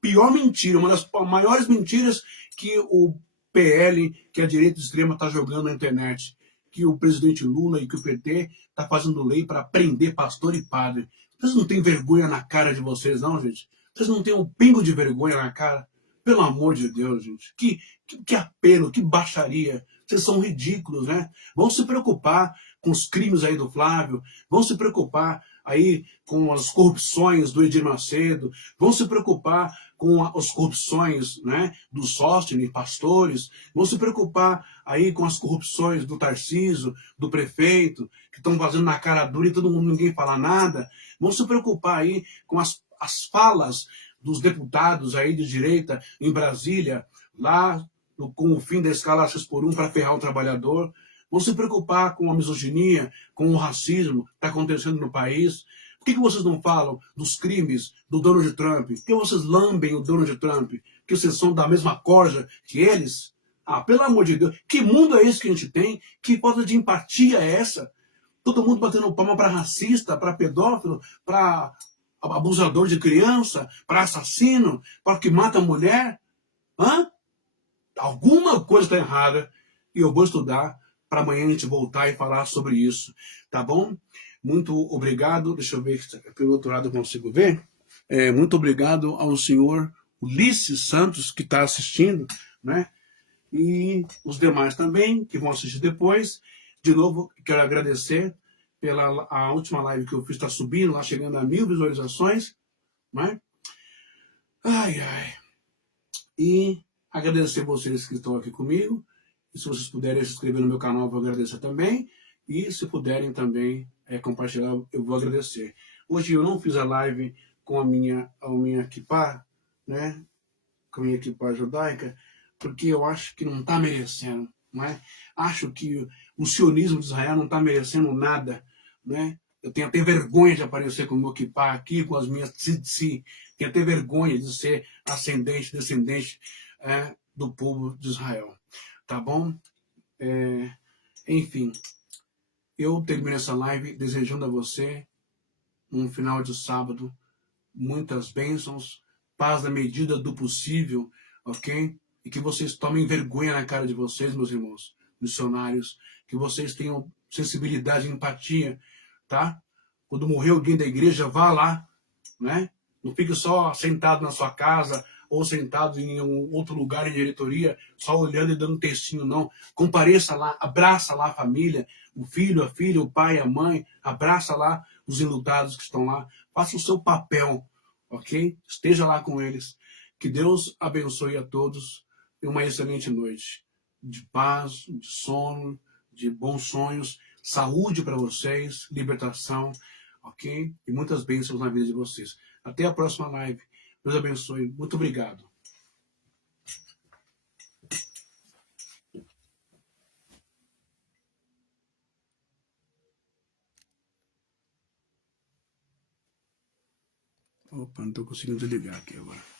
pior mentira, uma das maiores mentiras que o PL que a direita extrema está jogando na internet, que o presidente Lula e que o PT está fazendo lei para prender pastor e padre. Vocês não têm vergonha na cara de vocês, não, gente? Vocês não têm um pingo de vergonha na cara? Pelo amor de Deus, gente. Que apelo, que baixaria. Vocês são ridículos, né? Vão se preocupar com os crimes aí do Flávio, vão se preocupar aí com as corrupções do Edir Macedo, vão se preocupar com as corrupções, né, do Sóstenes, pastores, vão se preocupar aí com as corrupções do Tarcísio, do prefeito, que estão fazendo na cara dura e todo mundo, ninguém fala nada, vão se preocupar aí com as falas dos deputados aí de direita em Brasília, lá com o fim da escala X por 1 para ferrar o trabalhador, vão se preocupar com a misoginia, com o racismo que está acontecendo no país. Por que vocês não falam dos crimes do Donald Trump? Por que vocês lambem o Donald Trump? Que vocês são da mesma corja que eles? Ah, pelo amor de Deus, que mundo é esse que a gente tem? Que falta de empatia é essa? Todo mundo batendo palma para racista, para pedófilo, para abusador de criança, para assassino, para que mata a mulher? Hã? Alguma coisa está errada e eu vou estudar para amanhã a gente voltar e falar sobre isso, tá bom? Muito obrigado. Deixa eu ver se pelo outro lado eu consigo ver. Muito obrigado ao senhor Ulisses Santos que está assistindo, né? E os demais também que vão assistir depois. De novo, quero agradecer pela a última live que eu fiz, está subindo, lá chegando a 1000 visualizações, né? Ai, ai. E agradecer vocês que estão aqui comigo. E se vocês puderem se inscrever no meu canal, eu vou agradecer também. E se puderem também compartilhar, eu vou agradecer. Hoje eu não fiz a live com a minha equipa, né? Com a minha equipa judaica, porque eu acho que não está merecendo, né? Acho que o sionismo de Israel não está merecendo nada, né? Eu tenho até vergonha de aparecer com o meu equipa aqui, com as minhas tzitzi. Tenho até vergonha de ser ascendente, descendente do povo de Israel. Tá bom? Enfim, eu termino essa live desejando a você um final de sábado, muitas bênçãos, paz na medida do possível, ok? E que vocês tomem vergonha na cara de vocês, meus irmãos missionários, que vocês tenham sensibilidade e empatia, tá? Quando morrer alguém da igreja, vá lá, né? Não fique só sentado na sua casa ou sentado em um outro lugar em diretoria, só olhando e dando textinho, não. Compareça lá, abraça lá a família, o filho, a filha, o pai, a mãe, abraça lá os enlutados que estão lá. Faça o seu papel, ok? Esteja lá com eles. Que Deus abençoe a todos e uma excelente noite. De paz, de sono, de bons sonhos, saúde para vocês, libertação, ok? E muitas bênçãos na vida de vocês. Até a próxima live. Deus abençoe. Muito obrigado. Opa, não estou conseguindo desligar aqui agora.